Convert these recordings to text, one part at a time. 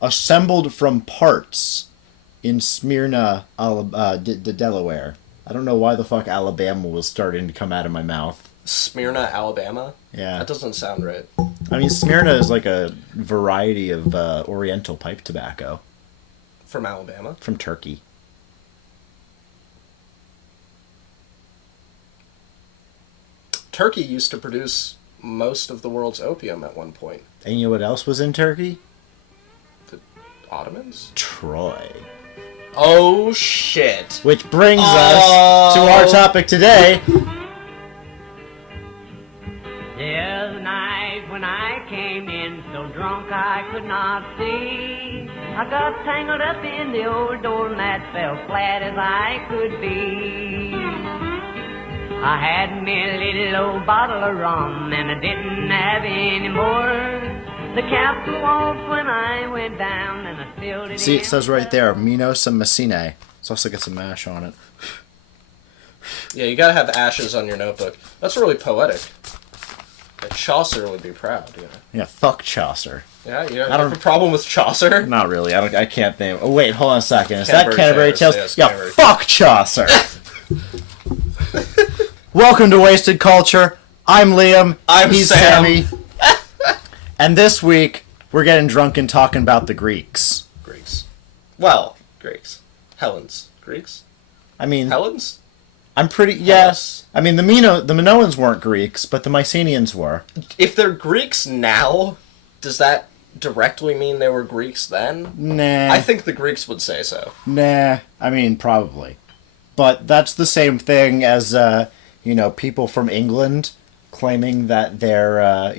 assembled from parts in Smyrna, Delaware. I don't know why the fuck Alabama was starting to come out of my mouth. Smyrna, Alabama? Yeah. That doesn't sound right. I mean, Smyrna is like a variety of Oriental pipe tobacco. From Alabama? From Turkey. Turkey used to produce most of the world's opium at one point. And you know what else was in Turkey? The Ottomans? Troy. Oh, shit. Which brings us to our topic today. The other night when I came in so drunk I could not see, I got tangled up in the old doormat, fell flat as I could be. I had me a little old bottle of rum and I didn't have any more. The cap flew off when I went down and I filled it. See, it says right there, Minos and Mycenae. It's also got some mash on it. Yeah, you gotta have ashes on your notebook. That's really poetic. Chaucer would be proud, you know. Yeah, fuck Chaucer. Yeah, you have a problem with Chaucer? Not really. I can't think. Oh, wait, hold on a second. Is Canterbury that Canterbury Tales? Tales? Yes, Yeah, Canterbury fuck Chaucer. Welcome to Wasted Culture. I'm Liam. He's Sam. Sammy. And this week, we're getting drunk and talking about the Greeks. Greeks. Well, Greeks. Hellenes. Greeks? I mean, Hellenes? I'm pretty... Yes. I mean, the Minoans weren't Greeks, but the Mycenaeans were. If they're Greeks now, does that directly mean they were Greeks then? Nah. I think the Greeks would say so. Nah. I mean, probably. But that's the same thing as, people from England claiming that they're,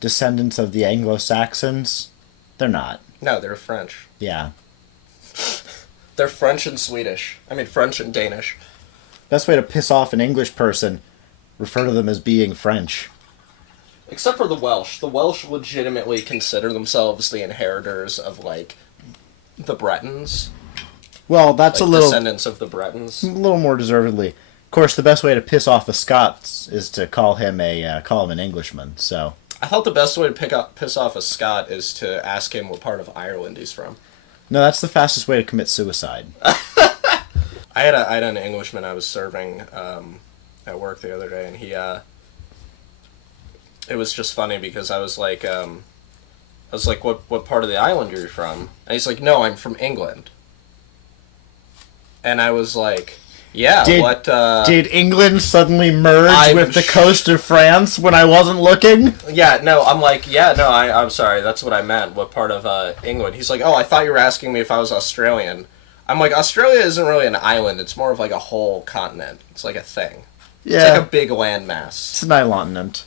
descendants of the Anglo-Saxons. They're not. No, they're French. Yeah. They're French and Swedish. I mean, French and Danish. Best way to piss off an English person, refer to them as being French. Except for the Welsh. The Welsh legitimately consider themselves the inheritors of, the Bretons. Well, that's Like a little... descendants of the Bretons. A little more deservedly. Of course, the best way to piss off a Scots is to call him an Englishman, so... I thought the best way to piss off a Scot is to ask him what part of Ireland he's from. No, that's the fastest way to commit suicide. I had an Englishman I was serving at work the other day, and he it was just funny because I was like, what part of the island are you from? And he's like, no, I'm from England. And I was like, yeah, Did England suddenly merge with the coast of France when I wasn't looking? Yeah, no, I'm like, yeah, no, I'm sorry, that's what I meant. What part of England? He's like, oh, I thought you were asking me if I was Australian. I'm like, Australia isn't really an island. It's more of like a whole continent. It's like a thing. Yeah. It's like a big landmass. It's an islandment.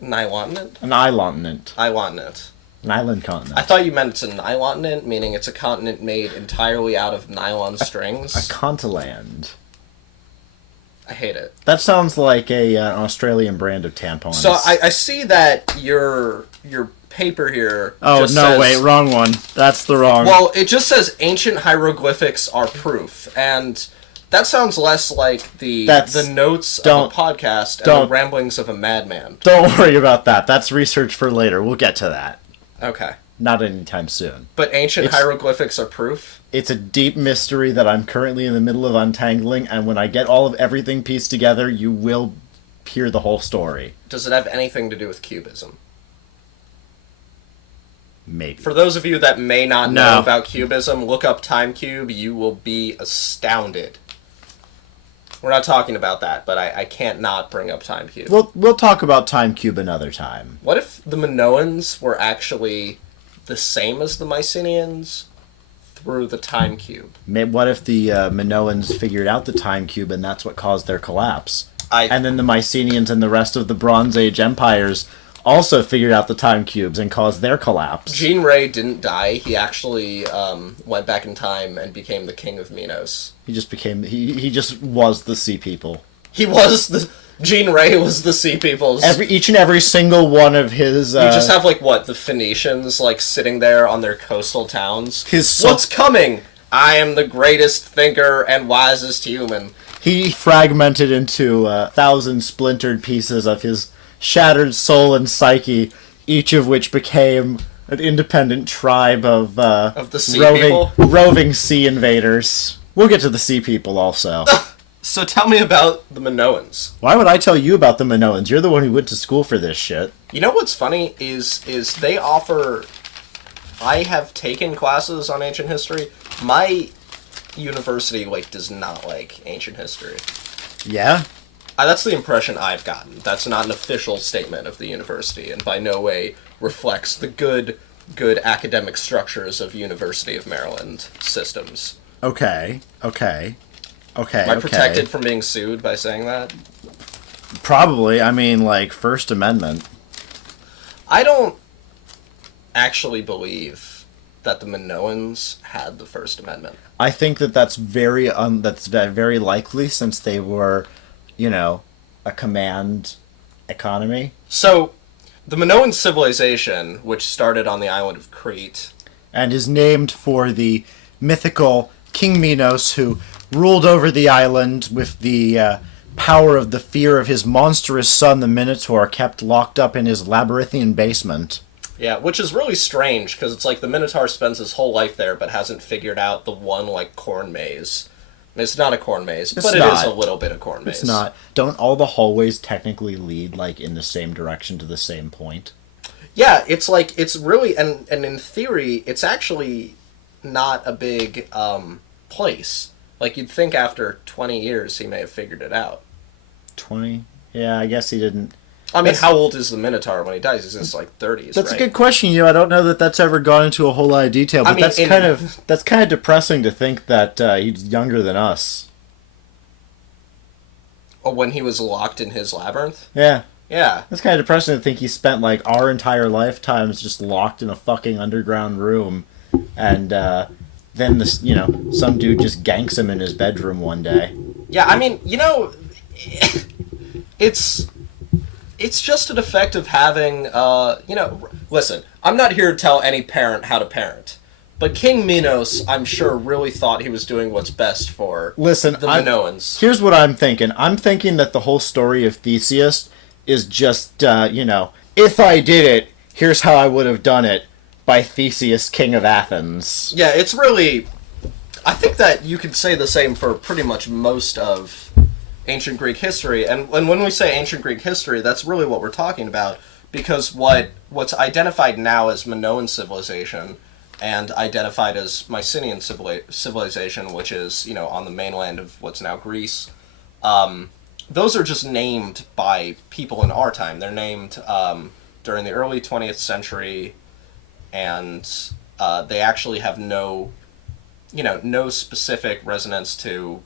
Nylontinent? An islandment. Islandment. An island continent. I thought you meant it's a nylontinent, meaning it's a continent made entirely out of nylon strings. A continent. I hate it. That sounds like an Australian brand of tampons. So I see that your paper here. Oh, just no, says, wait, wrong one. That's the wrong... Well, it just says ancient hieroglyphics are proof, and that sounds less like the notes of a podcast and the ramblings of a madman. Don't worry about that. That's research for later. We'll get to that. Okay. Not anytime soon. But ancient hieroglyphics are proof? It's a deep mystery that I'm currently in the middle of untangling, and when I get all of everything pieced together, you will hear the whole story. Does it have anything to do with cubism? Maybe. For those of you that may not know about cubism, look up Time Cube. You will be astounded. We're not talking about that, but I can't not bring up Time Cube. We'll talk about Time Cube another time. What if the Minoans were actually the same as the Mycenaeans through the Time Cube? What if the Minoans figured out the Time Cube and that's what caused their collapse? And then the Mycenaeans and the rest of the Bronze Age empires also figured out the time cubes and caused their collapse. Jean Ray didn't die. He actually went back in time and became the king of Minos. He just became... He just was the Sea People. He was the... Jean Ray was the Sea Peoples. Each and every single one of his... You just have, the Phoenicians, sitting there on their coastal towns. What's coming? I am the greatest thinker and wisest human. He fragmented into 1,000 splintered pieces of his shattered soul and psyche, each of which became An independent tribe of the sea people? roving sea invaders. We'll get to the sea people also. So tell me about the Minoans. Why would I tell you about the Minoans? You're the one who went to school for this shit. You know what's funny is they offer... I have taken classes on ancient history. My university, does not like ancient history. Yeah? That's the impression I've gotten. That's not an official statement of the university, and by no way reflects the good academic structures of University of Maryland systems. Okay. Am I protected from being sued by saying that? Probably. I mean, First Amendment. I don't actually believe that the Minoans had the First Amendment. I think that's very very likely, since they were, a command economy. So, the Minoan civilization, which started on the island of Crete, and is named for the mythical King Minos, who ruled over the island with the power of the fear of his monstrous son, the Minotaur, kept locked up in his labyrinthian basement. Yeah, which is really strange, because it's like the Minotaur spends his whole life there, but hasn't figured out the one, corn maze. And it's not a corn maze, but it is a little bit of corn maze. It's not. Don't all the hallways technically lead, in the same direction to the same point? Yeah, it's really, and in theory, it's actually not a big place. You'd think after 20 years he may have figured it out. 20? Yeah, I guess he didn't. I mean, how old is the Minotaur when he dies? He's in his 30s, That's right? a good question. I don't know that that's ever gone into a whole lot of detail, but that's kind of depressing to think that he's younger than us. Oh, when he was locked in his labyrinth? Yeah. Yeah. It's kind of depressing to think he spent our entire lifetimes just locked in a fucking underground room, and then this, some dude just ganks him in his bedroom one day. Yeah, I mean, it's just an effect of having, listen, I'm not here to tell any parent how to parent, but King Minos, I'm sure, really thought he was doing what's best for the Minoans. Here's what I'm thinking. I'm thinking that the whole story of Theseus is just, if I did it, here's how I would have done it, by Theseus, king of Athens. Yeah, it's really... I think that you could say the same for pretty much most of ancient Greek history, and when we say ancient Greek history, that's really what we're talking about, because what's identified now as Minoan civilization and identified as Mycenaean civilization, which is, on the mainland of what's now Greece, those are just named by people in our time. They're named during the early 20th century, and they actually have no specific resonance to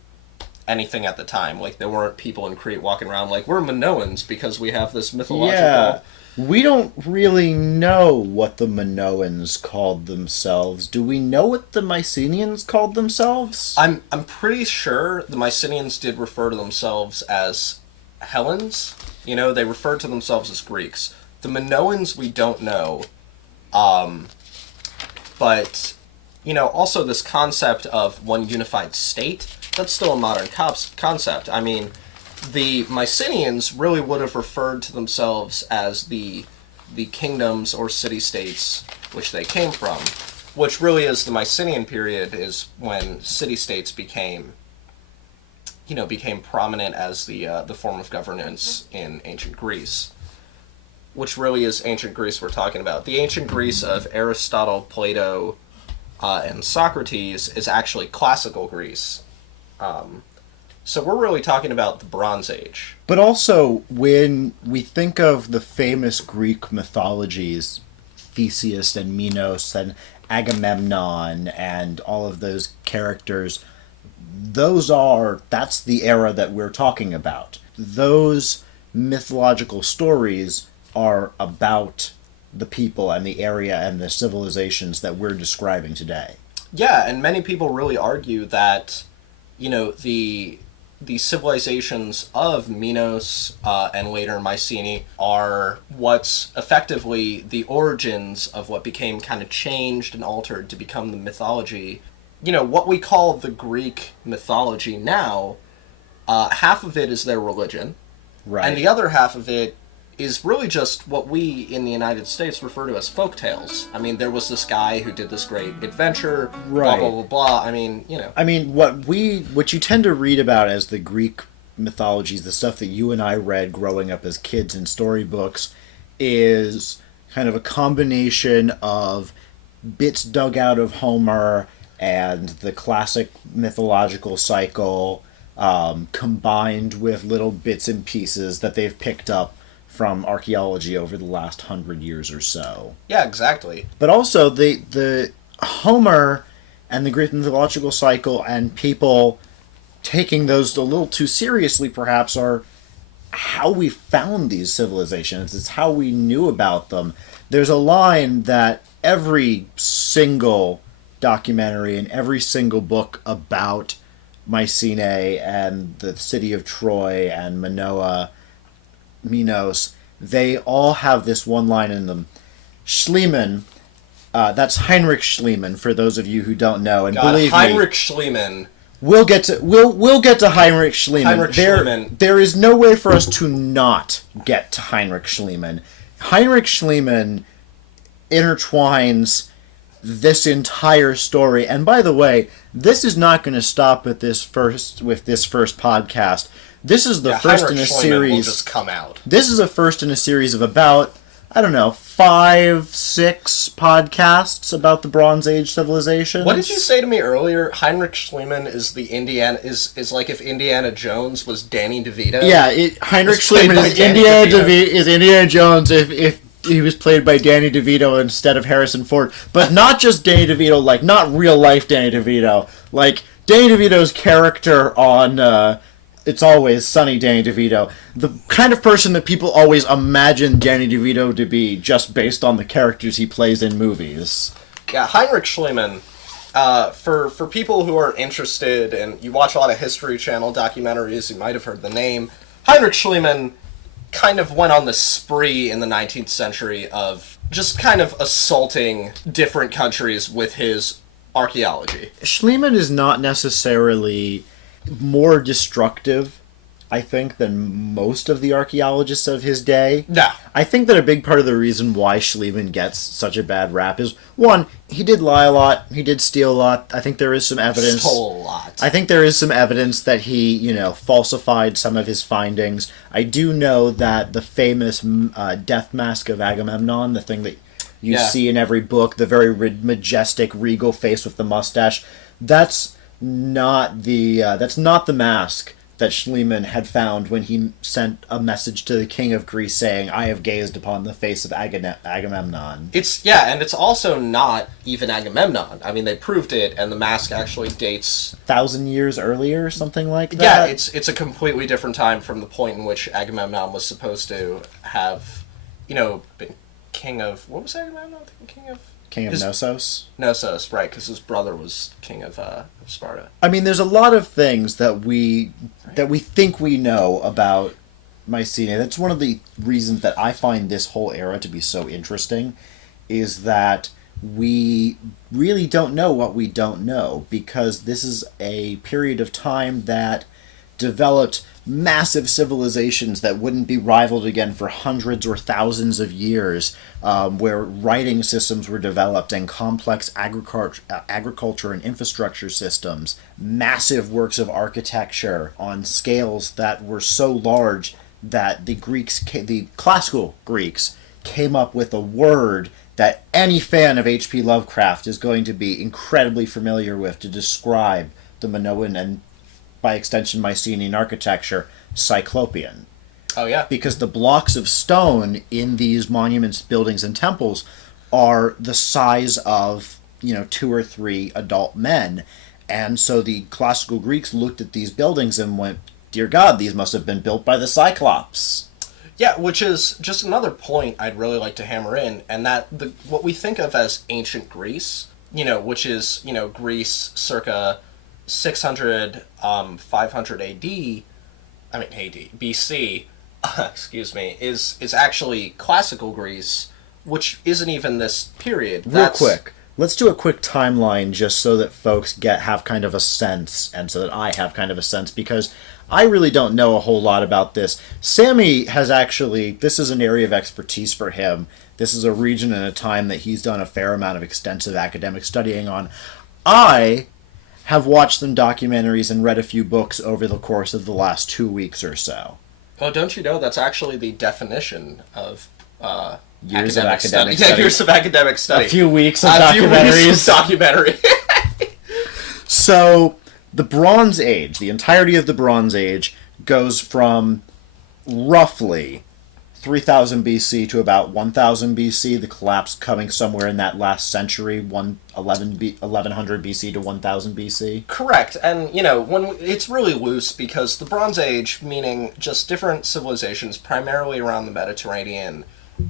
anything at the time. There weren't people in Crete walking around we're Minoans because we have this mythological... Yeah, we don't really know what the Minoans called themselves. Do we know what the Mycenaeans called themselves? I'm pretty sure the Mycenaeans did refer to themselves as Hellenes. They referred to themselves as Greeks. The Minoans we don't know. But, also this concept of one unified state, that's still a modern concept. I mean, the Mycenaeans really would have referred to themselves as the kingdoms or city-states which they came from, which really is the Mycenaean period, is when city-states became prominent as the form of governance in ancient Greece, which really is ancient Greece we're talking about. The ancient Greece of Aristotle, Plato, and Socrates is actually classical Greece. So we're really talking about the Bronze Age. But also, when we think of the famous Greek mythologies, Theseus and Minos and Agamemnon and all of those characters, that's the era that we're talking about. Those mythological stories are about the people and the area and the civilizations that we're describing today. Yeah, and many people really argue that, the civilizations of Minos and later Mycenae are what's effectively the origins of what became kind of changed and altered to become the mythology. What we call the Greek mythology now, half of it is their religion, right? And the other half of it is really just what we in the United States refer to as folk tales. I mean, there was this guy who did this great adventure, blah, blah, blah, blah. I mean, I mean, what you tend to read about as the Greek mythologies, the stuff that you and I read growing up as kids in storybooks, is kind of a combination of bits dug out of Homer and the classic mythological cycle, combined with little bits and pieces that they've picked up from archaeology over the last 100 years or so. Yeah, exactly. But also the Homer and the Greek mythological cycle and people taking those a little too seriously perhaps are how we found these civilizations. It's how we knew about them. There's a line that every single documentary and every single book about Mycenae and the city of Troy and Minos, they all have this one line in them. Schliemann, that's Heinrich Schliemann, for those of you who don't know, and God, believe Heinrich me, Schliemann. we'll get to Heinrich Schliemann. Heinrich Schliemann. There is no way for us to not get to Heinrich Schliemann. Heinrich Schliemann intertwines this entire story, and by the way, this is not going to stop with this first podcast. This is the first Heinrich in a Schliemann series. will just come out. This is a first in a series of about, I don't know, 5-6 podcasts about the Bronze Age civilizations. What did you say to me earlier? Heinrich Schliemann is the is like if Indiana Jones was Danny DeVito. Yeah, Heinrich Schliemann by is Danny Indiana Jones if he was played by Danny DeVito instead of Harrison Ford. But not just Danny DeVito, like, not real life Danny DeVito. Like, Danny DeVito's character on It's Always Sunny Danny DeVito. The kind of person that people always imagine Danny DeVito to be just based on the characters he plays in movies. Yeah, Heinrich Schliemann. For people who are interested, and you watch a lot of History Channel documentaries, you might have heard the name. Heinrich Schliemann kind of went on the spree in the 19th century of just kind of assaulting different countries with his archaeology. Schliemann is not necessarily more destructive, I think, than most of the archaeologists of his day. No. I think that a big part of the reason why Schliemann gets such a bad rap is, one, he did lie a lot, he did steal a lot. I think there is some evidence. Stole a lot. I think there is some evidence that he, falsified some of his findings. I do know that the famous death mask of Agamemnon, the thing that you see in every book, the very majestic, regal face with the mustache, that's not the mask that Schliemann had found when he sent a message to the king of Greece saying, "I have gazed upon the face of Agamemnon." And it's also not even Agamemnon. I mean, they proved it, and the mask actually dates 1,000 years earlier, or something like that. Yeah, it's a completely different time from the point in which Agamemnon was supposed to have, been king of, what was Agamemnon? King of Knossos? Knossos, right, because his brother was king of Sparta. I mean, there's a lot of things that we think we know about Mycenae. That's one of the reasons that I find this whole era to be so interesting, is that we really don't know what we don't know, because this is a period of time that developed massive civilizations that wouldn't be rivaled again for hundreds or thousands of years, where writing systems were developed and complex agriculture and infrastructure systems, massive works of architecture on scales that were so large that the classical Greeks came up with a word that any fan of H.P. Lovecraft is going to be incredibly familiar with to describe the Minoan and, by extension, Mycenaean architecture: Cyclopean. Oh, yeah. Because the blocks of stone in these monuments, buildings, and temples are the size of, 2 or 3 adult men. And so the classical Greeks looked at these buildings and went, "Dear God, these must have been built by the Cyclops." Yeah, which is just another point I'd really like to hammer in, and that what we think of as ancient Greece, which is, Greece circa 600, 500 BC, excuse me, is actually classical Greece, which isn't even this period. let's do a quick timeline just so that folks have kind of a sense, and so that I have kind of a sense, because I really don't know a whole lot about this. Sammi has actually, this is an area of expertise for him. This is a region and a time that he's done a fair amount of extensive academic studying on. I have watched some documentaries and read a few books over the course of the last 2 weeks or so. Well, don't you know that's actually the definition of Years of academic study. study. Yeah, years of academic study. A few weeks of documentaries. Few weeks of documentary. So, the Bronze Age, the entirety of the Bronze Age, goes from roughly 3000 BC to about 1000 BC, the collapse coming somewhere in that last century, 1100 BC to 1000 BC. Correct, and it's really loose because the Bronze Age, meaning just different civilizations, primarily around the Mediterranean,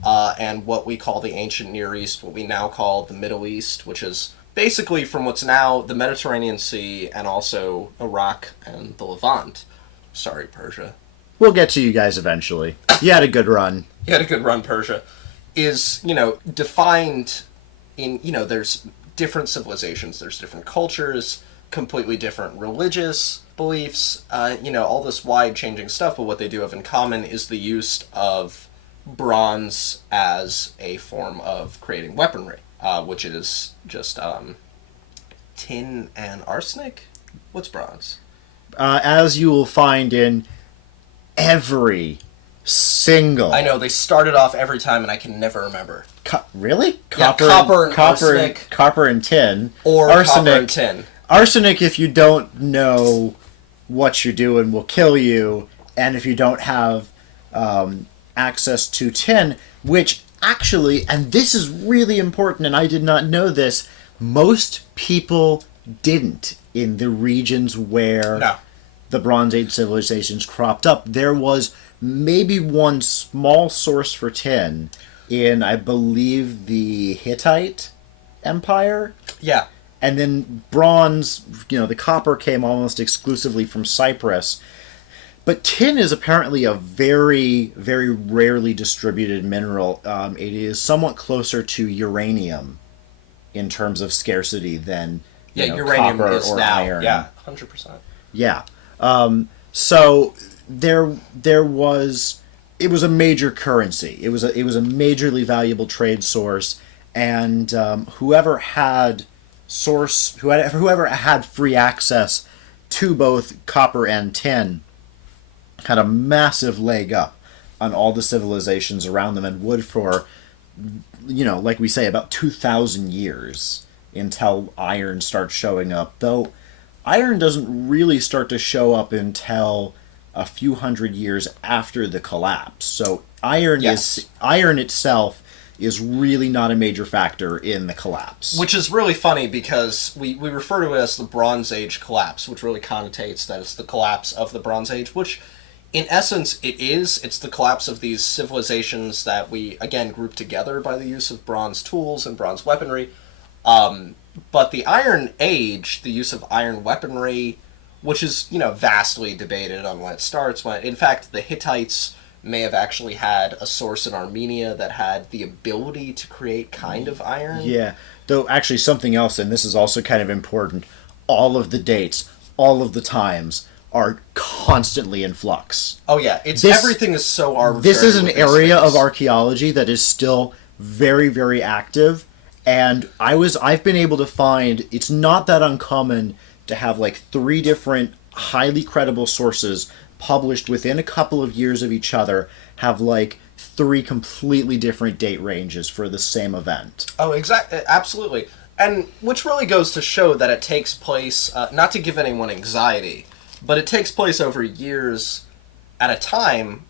and what we call the ancient Near East, what we now call the Middle East, which is basically from what's now the Mediterranean Sea and also Iraq and the Levant. Sorry, Persia. We'll get to you guys eventually. You had a good run. You had a good run, Persia. Is, defined in, there's different civilizations, there's different cultures, completely different religious beliefs, all this wide-changing stuff, but what they do have in common is the use of bronze as a form of creating weaponry, which is just tin and arsenic? What's bronze? As you will find in every single... I know, they started off every time and I can never remember. Really? Yeah, copper and arsenic. Copper and tin. Or arsenic, copper and tin. Arsenic, if you don't know what you're doing, will kill you. And if you don't have access to tin, which actually, and this is really important, and I did not know this, most people didn't in the regions where the Bronze Age civilizations cropped up. There was maybe one small source for tin in, I believe, the Hittite Empire. Yeah. And then bronze, the copper came almost exclusively from Cyprus. But tin is apparently a very, very rarely distributed mineral. It is somewhat closer to uranium in terms of scarcity than uranium copper is or now. iron. Yeah, 100%. Yeah. So there was, it was a major currency. It was a majorly valuable trade source, and whoever had free access to both copper and tin had a massive leg up on all the civilizations around them, and would for, like we say, about 2,000 years until iron starts showing up. Though iron doesn't really start to show up until a few hundred years after the collapse. So iron itself is really not a major factor in the collapse. Which is really funny because we refer to it as the Bronze Age collapse, which really connotates that it's the collapse of the Bronze Age, which in essence it is. It's the collapse of these civilizations that we, again, group together by the use of bronze tools and bronze weaponry. But the Iron Age, the use of iron weaponry, which is, vastly debated on when it starts. In fact, the Hittites may have actually had a source in Armenia that had the ability to create kind of iron. Yeah, though actually something else, and this is also kind of important, all of the dates, all of the times are constantly in flux. Oh yeah, everything is so arbitrary. This is an area of archaeology that is still very, very active, and I've been able to find, it's not that uncommon to have like 3 different highly credible sources published within a couple of years of each other have like 3 completely different date ranges for the same event. Oh, exactly, absolutely. And which really goes to show that it takes place, not to give anyone anxiety, but it takes place over years at a time.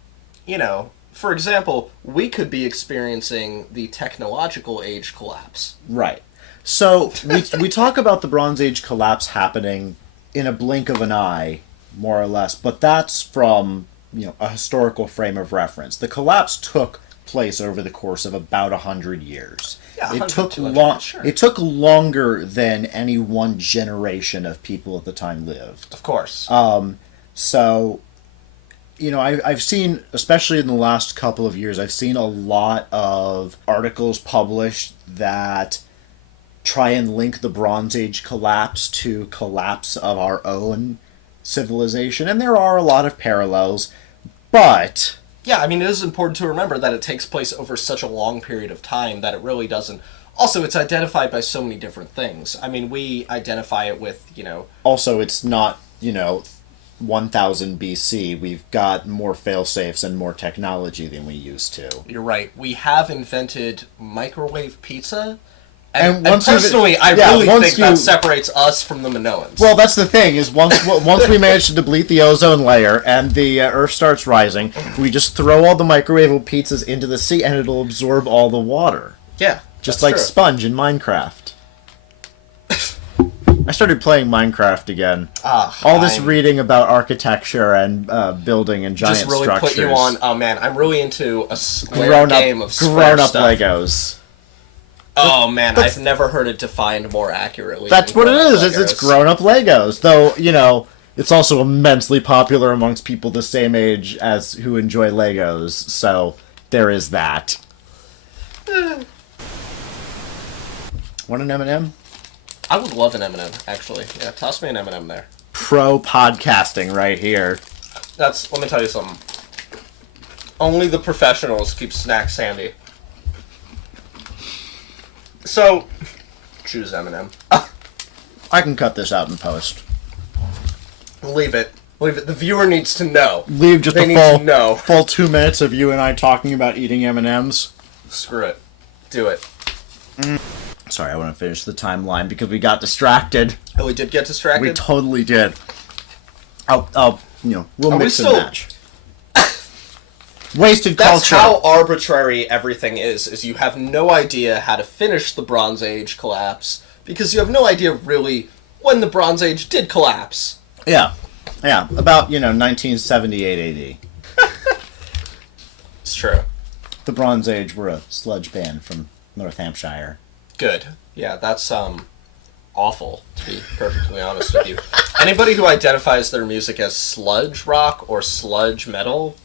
For example, we could be experiencing the technological age collapse. Right. So we talk about the Bronze Age collapse happening in a blink of an eye, more or less, but that's from a historical frame of reference. The collapse took place over the course of about 100 years. Yeah, it took sure. It took longer than any one generation of people at the time lived. Of course. So, I've seen, especially in the last couple of years, I've seen a lot of articles published that try and link the Bronze Age collapse to collapse of our own civilization, and there are a lot of parallels, but... Yeah, I mean, it is important to remember that it takes place over such a long period of time that it really doesn't... Also, it's identified by so many different things. I mean, we identify it with, Also, it's not, 1000 BC. We've got more fail-safes and more technology than we used to. You're right. We have invented microwave pizza. And personally, I really think that separates us from the Minoans. Well, that's the thing, is once we manage to deplete the ozone layer and the Earth starts rising, we just throw all the microwavable pizzas into the sea and it'll absorb all the water. Yeah, just like true. Sponge in Minecraft. I started playing Minecraft again. All this reading about architecture and building and giant structures. Just really put you on, oh man, I'm really into a square game of square grown-up stuff. Legos. Oh man, I've never heard it defined more accurately. That's what it is. It's grown-up Legos. Though, it's also immensely popular amongst people the same age as who enjoy Legos. So, there is that. Want an M&M? I would love an M&M, actually. Yeah, toss me an M&M there. Pro podcasting right here. Let me tell you something. Only the professionals keep snacks handy. So, choose M&M. I can cut this out in post. Leave it. The viewer needs to know. Leave just they a full 2 minutes of you and I talking about eating M&Ms. Screw it. Do it. Sorry, I want to finish the timeline because we got distracted. Oh, we did get distracted? We totally did. We'll mix and match. Wasted That's culture. how arbitrary everything is you have no idea how to finish the Bronze Age collapse, because you have no idea, really, when the Bronze Age did collapse. Yeah. Yeah, about, 1978 AD. It's true. The Bronze Age were a sludge band from North Hampshire. Good. Yeah, that's, awful, to be perfectly honest with you. Anybody who identifies their music as sludge rock or sludge metal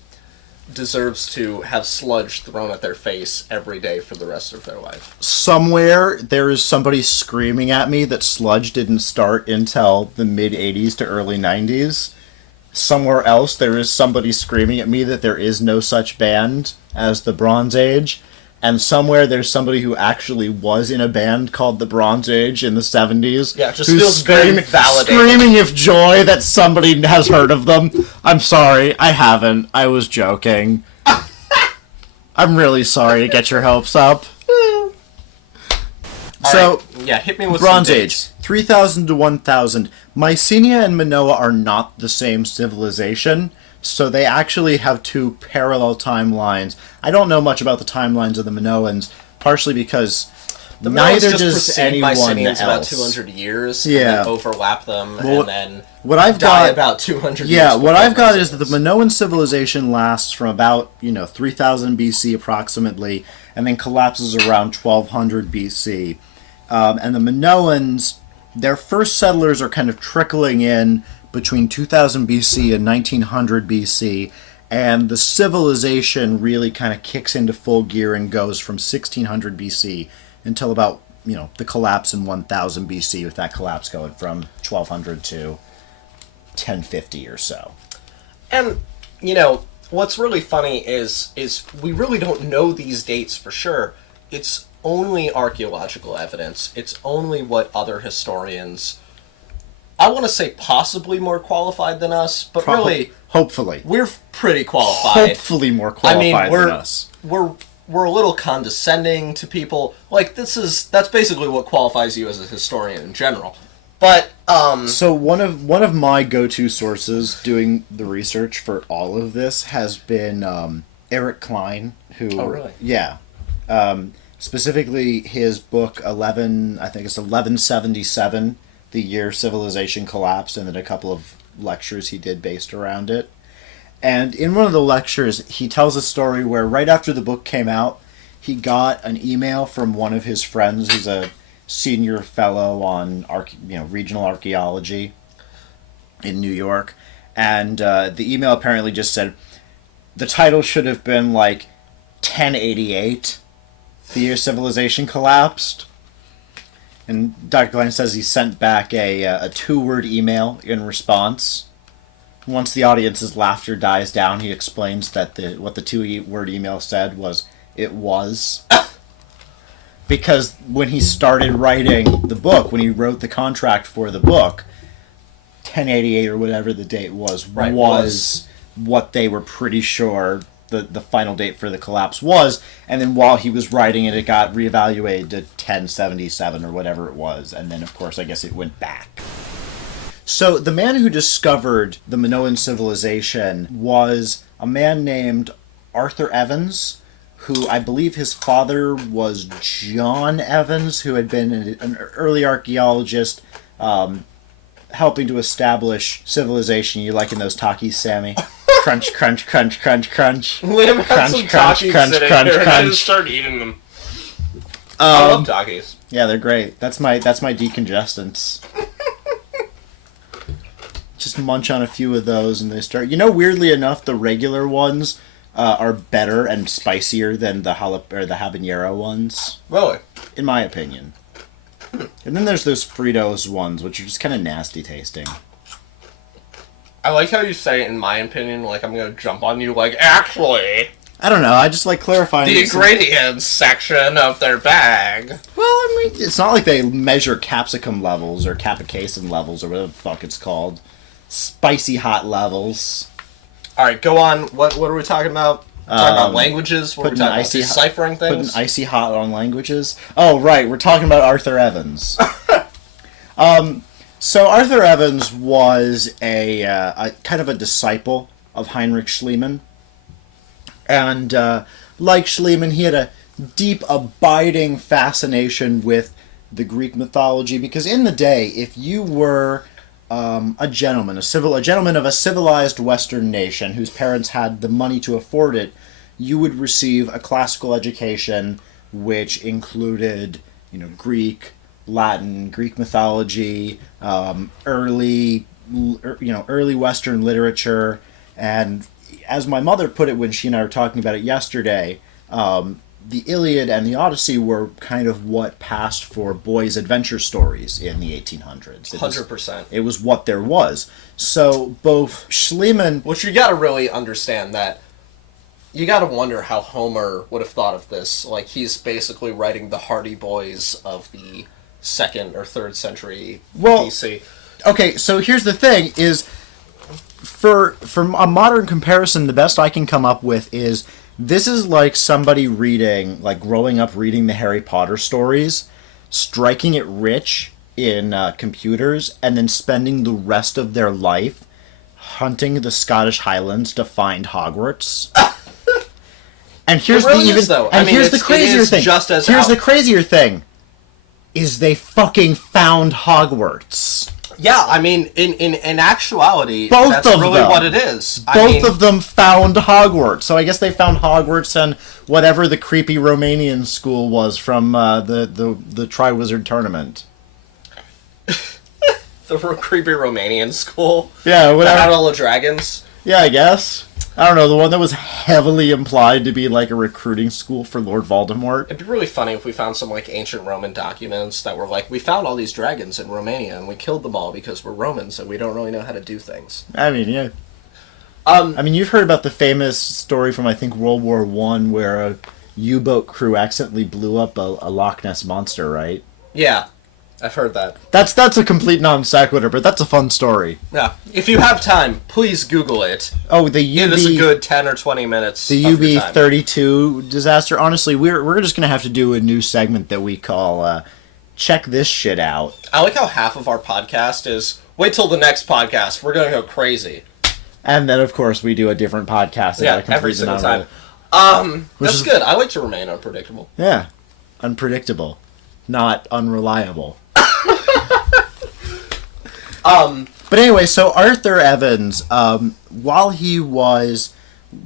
deserves to have sludge thrown at their face every day for the rest of their life. Somewhere there is somebody screaming at me that sludge didn't start until the mid-80s to early 90s. Somewhere else there is somebody screaming at me that there is no such band as the Bronze Age. And somewhere there's somebody who actually was in a band called the Bronze Age in the 70s. Yeah, it just feels very validated. Screaming of joy that somebody has heard of them. I'm sorry, I haven't. I was joking. I'm really sorry to get your hopes up. So, yeah, hit me with Bronze some Age, dates. 3000 to 1000. Mycenae and Minoa are not the same civilization, so they actually have two parallel timelines. I don't know much about the timelines of the Minoans, partially because The neither Minoans does just anyone Mycenaeans else. about 200 years, Yeah. and then overlap them, and then what I've die got, about 200 years. Yeah, what before I've got is Mycenaeans. that the Minoan civilization lasts from about, 3000 BC approximately, and then collapses around 1200 BC. And the Minoans, their first settlers are kind of trickling in between 2000 BC and 1900 BC, and the civilization really kind of kicks into full gear and goes from 1600 BC until about, the collapse in 1000 BC, with that collapse going from 1200 to 1050 or so. And, what's really funny is we really don't know these dates for sure. It's only archaeological evidence. It's only what other historians, I want to say possibly more qualified than us, but really, hopefully, we're pretty qualified. Hopefully more qualified than us. We're a little condescending to people. Like, that's basically what qualifies you as a historian in general. But so one of my go-to sources doing the research for all of this has been Eric Klein, who Oh, really? Yeah. Specifically his book 1177, the year civilization collapsed, and then a couple of lectures he did based around it. And in one of the lectures, he tells a story where right after the book came out, he got an email from one of his friends who's a senior fellow on regional archaeology in New York. And the email apparently just said, the title should have been like 1088, the year civilization collapsed. And Dr. Glenn says he sent back a two-word email in response. Once the audience's laughter dies down, he explains that what the two-word email said was, "It was." Because when he started writing the book, when he wrote the contract for the book, 1088 or whatever the date was, was what they were pretty sure the final date for the collapse was. And then while he was writing it, it got reevaluated to 1077 or whatever it was. And then, of course, I guess it went back. So the man who discovered the Minoan civilization was a man named Arthur Evans, who I believe his father was John Evans, who had been an early archaeologist, helping to establish civilization. You liking those Takis, Sammy? Crunch, crunch, crunch, crunch, crunch. Liam had some Takis sitting here, and I just started eating them. I love Takis. Yeah, they're great. That's my decongestants. Just munch on a few of those, and they start. You know, weirdly enough, the regular ones are better and spicier than the habanero ones. Really? In my opinion. And then there's those Fritos ones, which are just kind of nasty tasting. I like how you say it, in my opinion, like I'm going to jump on you, like, actually, I don't know, I just like clarifying. the ingredients section of their bag. Well, I mean, it's not like they measure capsicum levels or capsaicin levels or whatever the fuck it's called. Spicy hot levels. Alright, go on. What are we talking about? Talking about languages? What are we talking about? Deciphering things? Putting icy hot on languages? Oh, right, we're talking about Arthur Evans. So Arthur Evans was a kind of a disciple of Heinrich Schliemann. And like Schliemann, he had a deep, abiding fascination with the Greek mythology, because in the day, if you were a gentleman of a civilized Western nation whose parents had the money to afford it, you would receive a classical education which included, Greek, Latin, Greek mythology, early Western literature, and as my mother put it when she and I were talking about it yesterday, the Iliad and the Odyssey were kind of what passed for boys' adventure stories in the 1800s. 100%. It was what there was. So both Schliemann... Which you gotta really understand that. You gotta wonder how Homer would have thought of this. Like, he's basically writing the Hardy Boys of the 2nd or 3rd century BC. Okay, so here's the thing, is for a modern comparison, the best I can come up with is... This is like somebody growing up reading the Harry Potter stories, striking it rich in computers, and then spending the rest of their life hunting the Scottish Highlands to find Hogwarts. And here's the crazier thing. Here's the crazier thing. Is they fucking found Hogwarts. Yeah, I mean, in actuality, that's really what it is. Both of them found Hogwarts. So I guess they found Hogwarts and whatever the creepy Romanian school was from the Triwizard Tournament. The creepy Romanian school? Yeah, whatever. That had all the dragons? Yeah, I guess. I don't know, the one that was heavily implied to be like a recruiting school for Lord Voldemort. It'd be really funny if we found some ancient Roman documents that were like, we found all these dragons in Romania and we killed them all because we're Romans and we don't really know how to do things. I mean, yeah. You've heard about the famous story from, I think, World War I where a U-boat crew accidentally blew up a Loch Ness monster, right? Yeah. I've heard that. That's a complete non sequitur, but that's a fun story. Yeah. If you have time, please Google it. Oh, the UB... Give us a good 10 or 20 minutes The UB-32 disaster. Honestly, we're just going to have to do a new segment that we call Check This Shit Out. I like how half of our podcast is, wait till the next podcast, we're going to go crazy. And then, of course, we do a different podcast. Every single time. That's good. I like to remain unpredictable. Yeah. Unpredictable. Not unreliable. But anyway, so Arthur Evans, while he was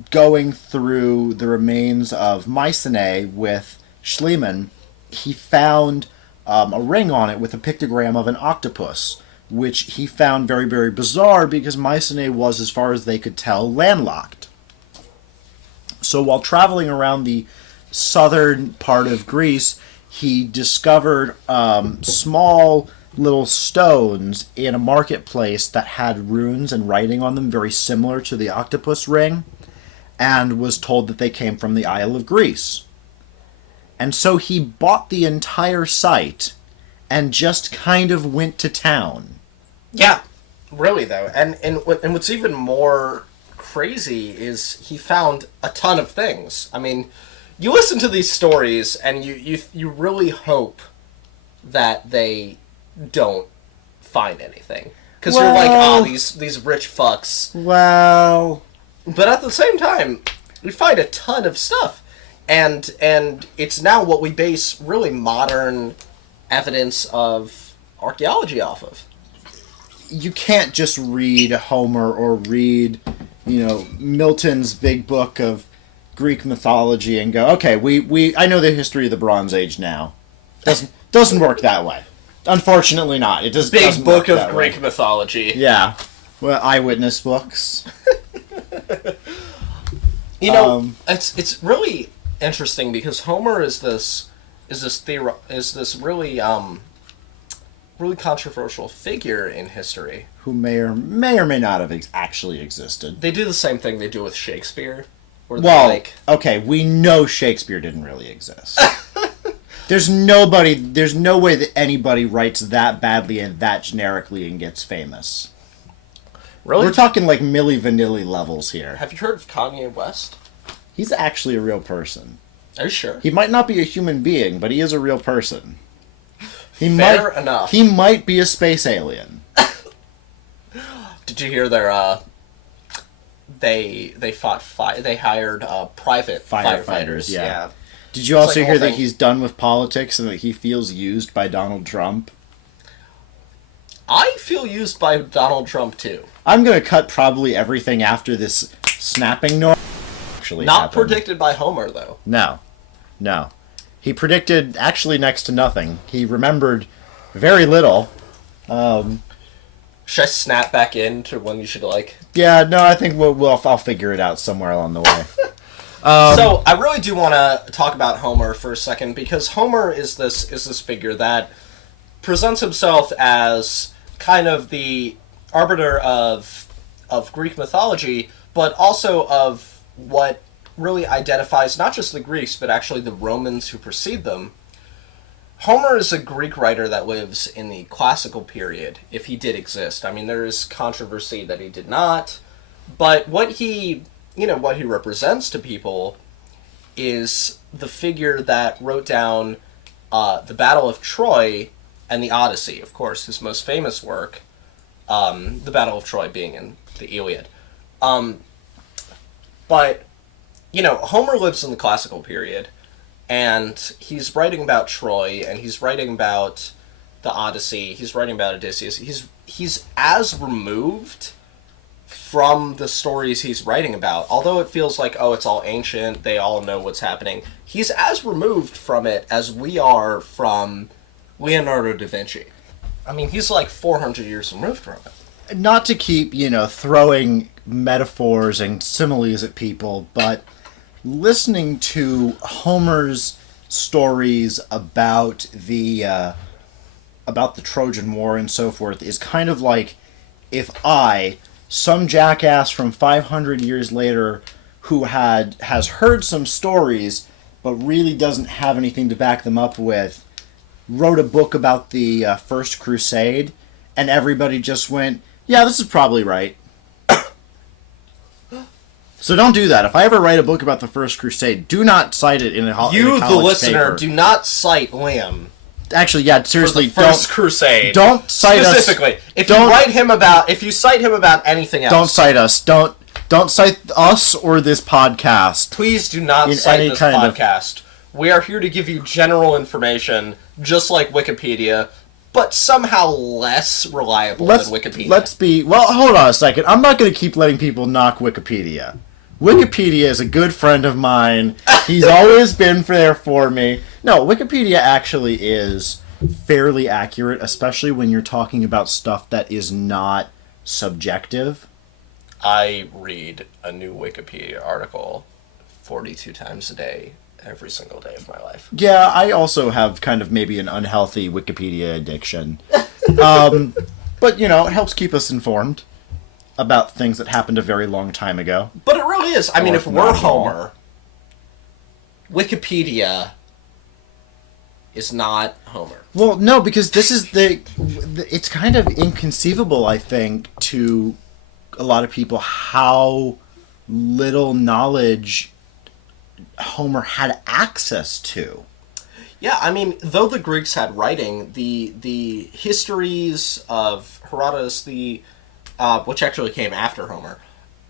going through the remains of Mycenae with Schliemann, he found a ring on it with a pictogram of an octopus, which he found very, very bizarre because Mycenae was, as far as they could tell, landlocked. So while traveling around the southern part of Greece, he discovered small little stones in a marketplace that had runes and writing on them very similar to the octopus ring, and was told that they came from the Isle of Greece. And so he bought the entire site and just kind of went to town. Yeah, really though. And what's even more crazy is he found a ton of things. I mean, you listen to these stories and you really hope that they don't find anything, because you're like, oh, these rich fucks. Well, but at the same time, we find a ton of stuff, and it's now what we base really modern evidence of archaeology off of. you can't just read Homer or read, Milton's big book of Greek mythology and go, okay, I know the history of the Bronze Age now. Doesn't work that way. Unfortunately not. It just doesn't book work of that Greek way. mythology. Yeah. Well, eyewitness books. It's really interesting because Homer is this really really controversial figure in history. Who may or may not have actually existed. They do the same thing they do with Shakespeare. Where Well, okay, we know Shakespeare didn't really exist. There's no way that anybody writes that badly and that generically and gets famous. Really? We're talking like Milli Vanilli levels here. Have you heard of Kanye West? He's actually a real person. Are you sure? He might not be a human being, but he is a real person. Fair enough. He might be a space alien. Did you hear their they hired private firefighters? Yeah. Did you also hear that he's done with politics and that he feels used by Donald Trump? I feel used by Donald Trump too. I'm gonna cut probably everything after this snapping noise. Actually, not predicted by Homer though. No. He predicted actually next to nothing. He remembered very little. Should I snap back in to when you should like? Yeah, no, I think I'll figure it out somewhere along the way. So I really do want to talk about Homer for a second, because Homer is this figure that presents himself as kind of the arbiter of Greek mythology, but also of what really identifies not just the Greeks, but actually the Romans who precede them. Homer is a Greek writer that lives in the classical period, if he did exist. I mean, there is controversy that he did not, but what he represents to people is the figure that wrote down the Battle of Troy and the Odyssey, of course, his most famous work, the Battle of Troy being in the Iliad. But Homer lives in the classical period, and he's writing about Troy, and he's writing about the Odyssey, he's writing about Odysseus. He's as removed from the stories he's writing about, although it feels like, oh, it's all ancient, they all know what's happening. He's as removed from it as we are from Leonardo da Vinci. I mean, he's like 400 years removed from it. Not to keep, throwing metaphors and similes at people, but listening to Homer's stories about the Trojan War and so forth is kind of like if some jackass from 500 years later who has heard some stories but really doesn't have anything to back them up with, wrote a book about the First Crusade, and everybody just went, yeah, this is probably right. So don't do that. If I ever write a book about the First Crusade, do not cite it in a college paper. You, the listener, do not cite Liam. Actually, yeah, seriously, for the First Crusade. Don't cite specifically. us. If you cite him about anything else, don't cite us. Don't cite us or this podcast. Please do not cite this podcast. We are here to give you general information, just like Wikipedia, but somehow less reliable than Wikipedia. Hold on a second. I'm not going to keep letting people knock Wikipedia. Wikipedia is a good friend of mine. He's always been there for me. No, Wikipedia actually is fairly accurate, especially when you're talking about stuff that is not subjective. I read a new Wikipedia article 42 times a day every single day of my life. Yeah, I also have kind of maybe an unhealthy Wikipedia addiction. But, you know, it helps keep us informed about things that happened a very long time ago. But it really is. I mean, if we're not at all. Homer, Wikipedia is not Homer. Well, no, because this is it's kind of inconceivable, I think, to a lot of people how little knowledge Homer had access to. Yeah, I mean, though the Greeks had writing, the histories of Herodotus, which actually came after Homer,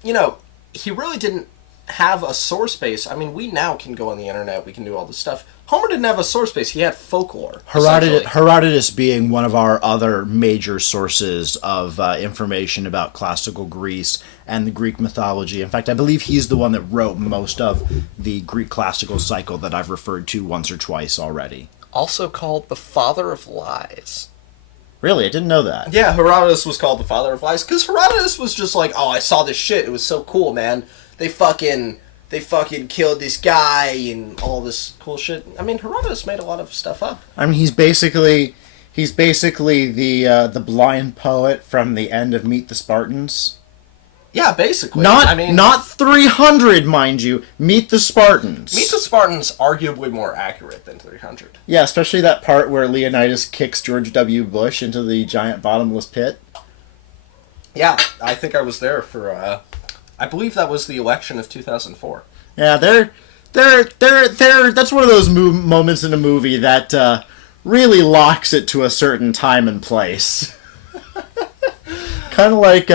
you know, he really didn't have a source base. I mean, we now can go on the internet, we can do all this stuff. Homer didn't have a source base, he had folklore. Herodotus being one of our other major sources of information about classical Greece and the Greek mythology. In fact, I believe he's the one that wrote most of the Greek classical cycle that I've referred to once or twice already. Also called the father of lies. Really? I didn't know that. Yeah, Herodotus was called the father of lies, because Herodotus was just like, oh, I saw this shit, it was so cool, man. They fucking killed this guy and all this cool shit. I mean, Herodotus made a lot of stuff up. I mean, he's basically the blind poet from the end of Meet the Spartans. Yeah, basically. Not 300, mind you. Meet the Spartans. Meet the Spartans arguably more accurate than 300. Yeah, especially that part where Leonidas kicks George W. Bush into the giant bottomless pit. Yeah, I think I was there for. I believe that was the election of 2004. Yeah, they're that's one of those moments in a movie that really locks it to a certain time and place. kind of like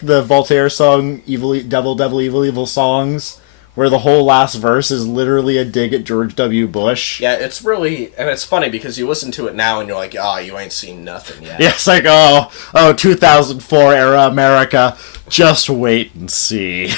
the Voltaire song "Evil Devil Devil Evil Evil" songs, where the whole last verse is literally a dig at George W. Bush. Yeah, it's really, and it's funny because you listen to it now and you're like, oh, you ain't seen nothing yet. Yeah, it's like, oh, 2004 era America. Just wait and see.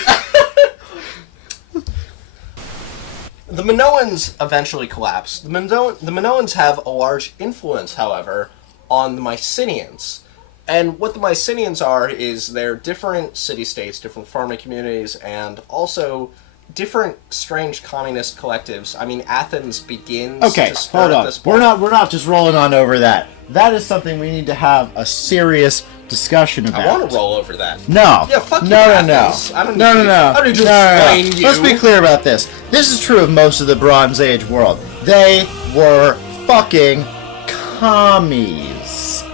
The Minoans eventually collapse. The Minoans have a large influence, however, on the Mycenaeans. And what the Mycenaeans are is they're different city-states, different farming communities, and also different strange communist collectives. I mean, Athens begins to spread hold at on. this point. We're not just rolling on over that. That is something we need to have a serious discussion about. I want to roll over that. No. Yeah, fuck you, no. Athens. I don't need to explain you. Let's be clear about this. This is true of most of the Bronze Age world. They were fucking commies.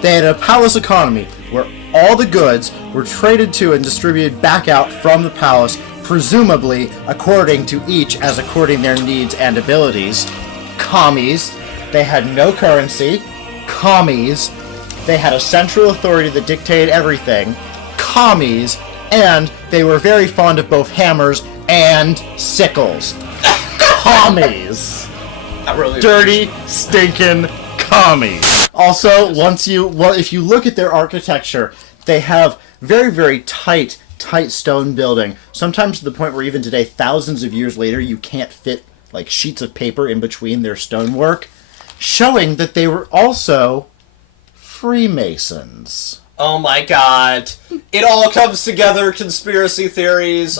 They had a palace economy where all the goods were traded to and distributed back out from the palace, presumably according to each as according their needs and abilities. Commies. They had no currency. Commies. They had a central authority that dictated everything. Commies. And they were very fond of both hammers and sickles. Commies. I really Dirty, stinking commies. Also, if you look at their architecture, they have very, very tight stone building. Sometimes to the point where even today, thousands of years later, you can't fit like sheets of paper in between their stonework, showing that they were also Freemasons. Oh my god. It all comes together, conspiracy theories.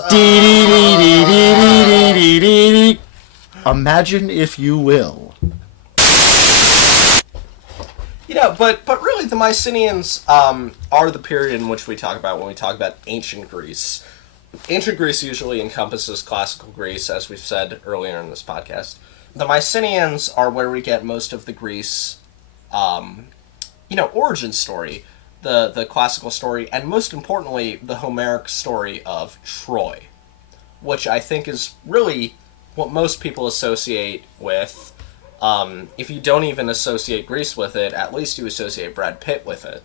Imagine if you will. You know, but really the Mycenaeans are the period in which we talk about when we talk about ancient Greece. Ancient Greece usually encompasses classical Greece, as we've said earlier in this podcast. The Mycenaeans are where we get most of the Greece, origin story, the classical story, and most importantly, the Homeric story of Troy, which I think is really what most people associate with. If you don't even associate Greece with it, at least you associate Brad Pitt with it.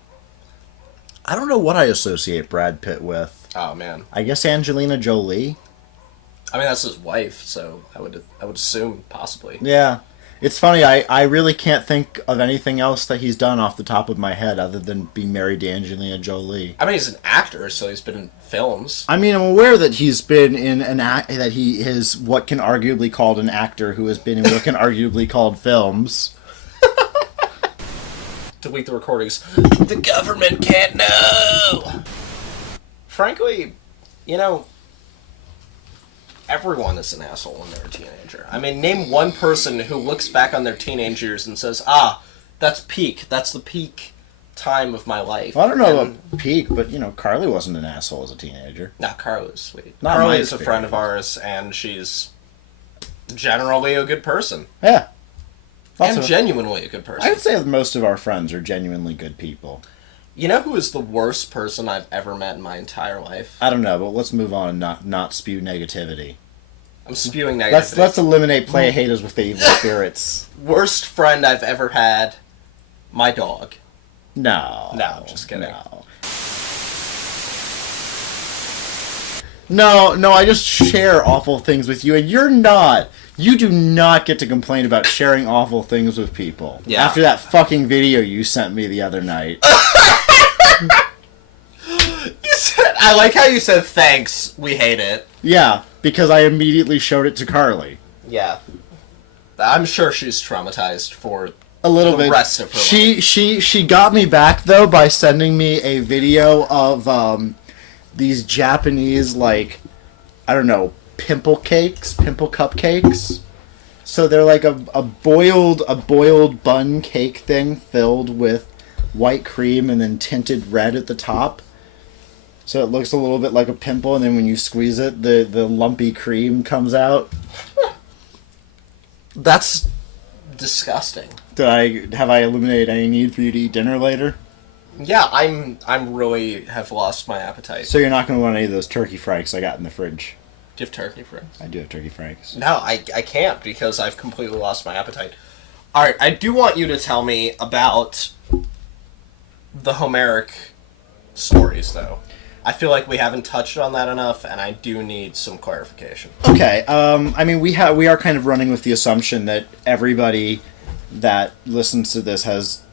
I don't know what I associate Brad Pitt with. Oh man, I guess Angelina Jolie. I mean that's his wife, so I would assume possibly. Yeah, it's funny. I really can't think of anything else that he's done off the top of my head other than being married to Angelina Jolie. I mean he's an actor, so he's been in films. I mean, I'm aware that he's been in that he is what can arguably called an actor who has been in what can arguably called films. Delete the recordings. The government can't know. Frankly, everyone is an asshole when they're a teenager. I mean, name one person who looks back on their teenage years and says, that's peak. That's the peak time of my life. Well, I don't know about peak, but, Carly wasn't an asshole as a teenager. Nah, Carly's sweet. Not Carly my is a friend of ours, and she's generally a good person. Yeah. And genuinely a good person. I would say that most of our friends are genuinely good people. You know who is the worst person I've ever met in my entire life? I don't know, but let's move on and not spew negativity. I'm spewing negativity. Let's eliminate play haters with the evil spirits. Worst friend I've ever had, my dog. No. No, I'm just kidding. No, I just share awful things with you, and you're not. You do not get to complain about sharing awful things with people. Yeah. After that fucking video you sent me the other night. I like how you said thanks, we hate it. Yeah, because I immediately showed it to Carly. Yeah. I'm sure she's traumatized for A little the bit. rest of her life. She got me back, though, by sending me a video of these Japanese, like, I don't know, pimple cupcakes. So they're like a boiled bun cake thing filled with white cream and then tinted red at the top. So it looks a little bit like a pimple, and then when you squeeze it, the lumpy cream comes out. That's disgusting. Have I eliminated any need for you to eat dinner later? Yeah, I'm really have lost my appetite. So you're not going to want any of those turkey franks I got in the fridge? Do you have turkey fries? I do have turkey franks. No, I can't because I've completely lost my appetite. Alright, I do want you to tell me about the Homeric stories, though. I feel like we haven't touched on that enough, and I do need some clarification. Okay, I mean, we are kind of running with the assumption that everybody that listens to this has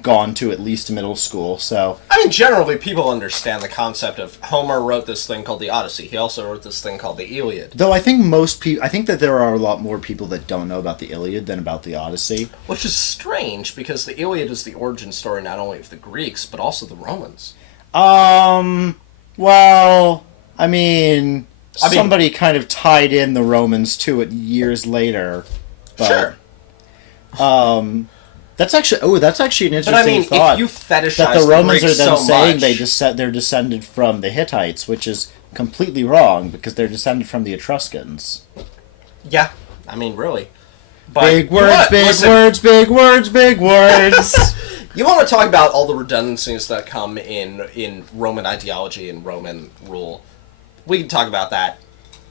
gone to at least middle school, so... I mean, generally, people understand the concept of Homer wrote this thing called the Odyssey. He also wrote this thing called the Iliad. Though I think I think that there are a lot more people that don't know about the Iliad than about the Odyssey. Which is strange, because the Iliad is the origin story not only of the Greeks, but also the Romans. Well, I mean, somebody kind of tied in the Romans to it years later. But, sure. That's actually an interesting But I mean, thought. if you fetishize that the Romans Greeks are then so saying much, they're descended from the Hittites, which is completely wrong because they're descended from the Etruscans. yeah, I mean, really. But Big words, big words, big words. You want to talk about all the redundancies that come in Roman ideology and Roman rule? We can talk about that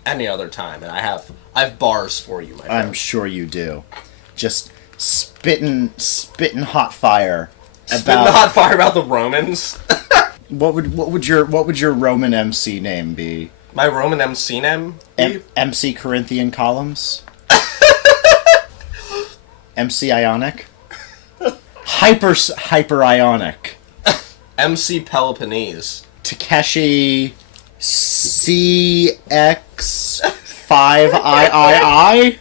any other time, and I have bars for you, my friend. I'm sure you do. Just spitting hot fire. Spitting hot fire about the Romans. What would your Roman MC name be? My Roman MC name? MC Corinthian Columns? MC Ionic? Hyper Ionic. MC Peloponnese. Takeshi CX5III?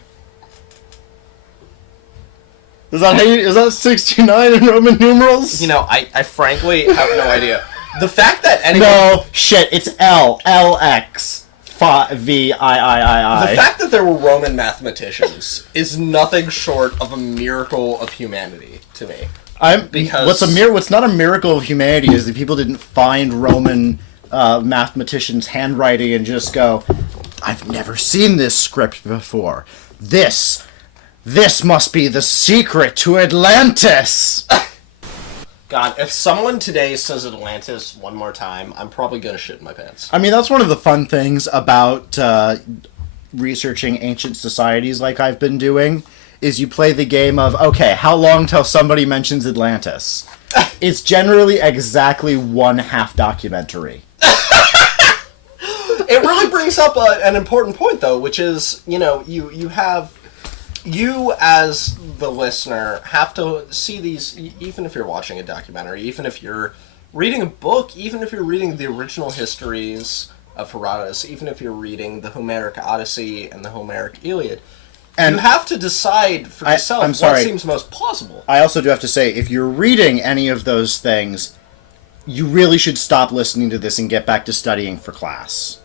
Is that 69 in Roman numerals? You know, I frankly have no idea. The fact that anyone... No, shit, it's LX VIII. The fact that there were Roman mathematicians is nothing short of a miracle of humanity to me. What's not a miracle of humanity is that people didn't find Roman mathematicians' handwriting and just go, I've never seen this script before. This must be the secret to Atlantis! God, if someone today says Atlantis one more time, I'm probably gonna shit in my pants. I mean, that's one of the fun things about researching ancient societies like I've been doing, is you play the game of, okay, how long till somebody mentions Atlantis? It's generally exactly one half documentary. It really brings up an important point, though, which is, you as the listener have to see these, even if you're watching a documentary, even if you're reading a book, even if you're reading the original histories of Herodotus, even if you're reading the Homeric Odyssey and the Homeric Iliad, and you have to decide for yourself what seems most plausible. I also do have to say, if you're reading any of those things, you really should stop listening to this and get back to studying for class.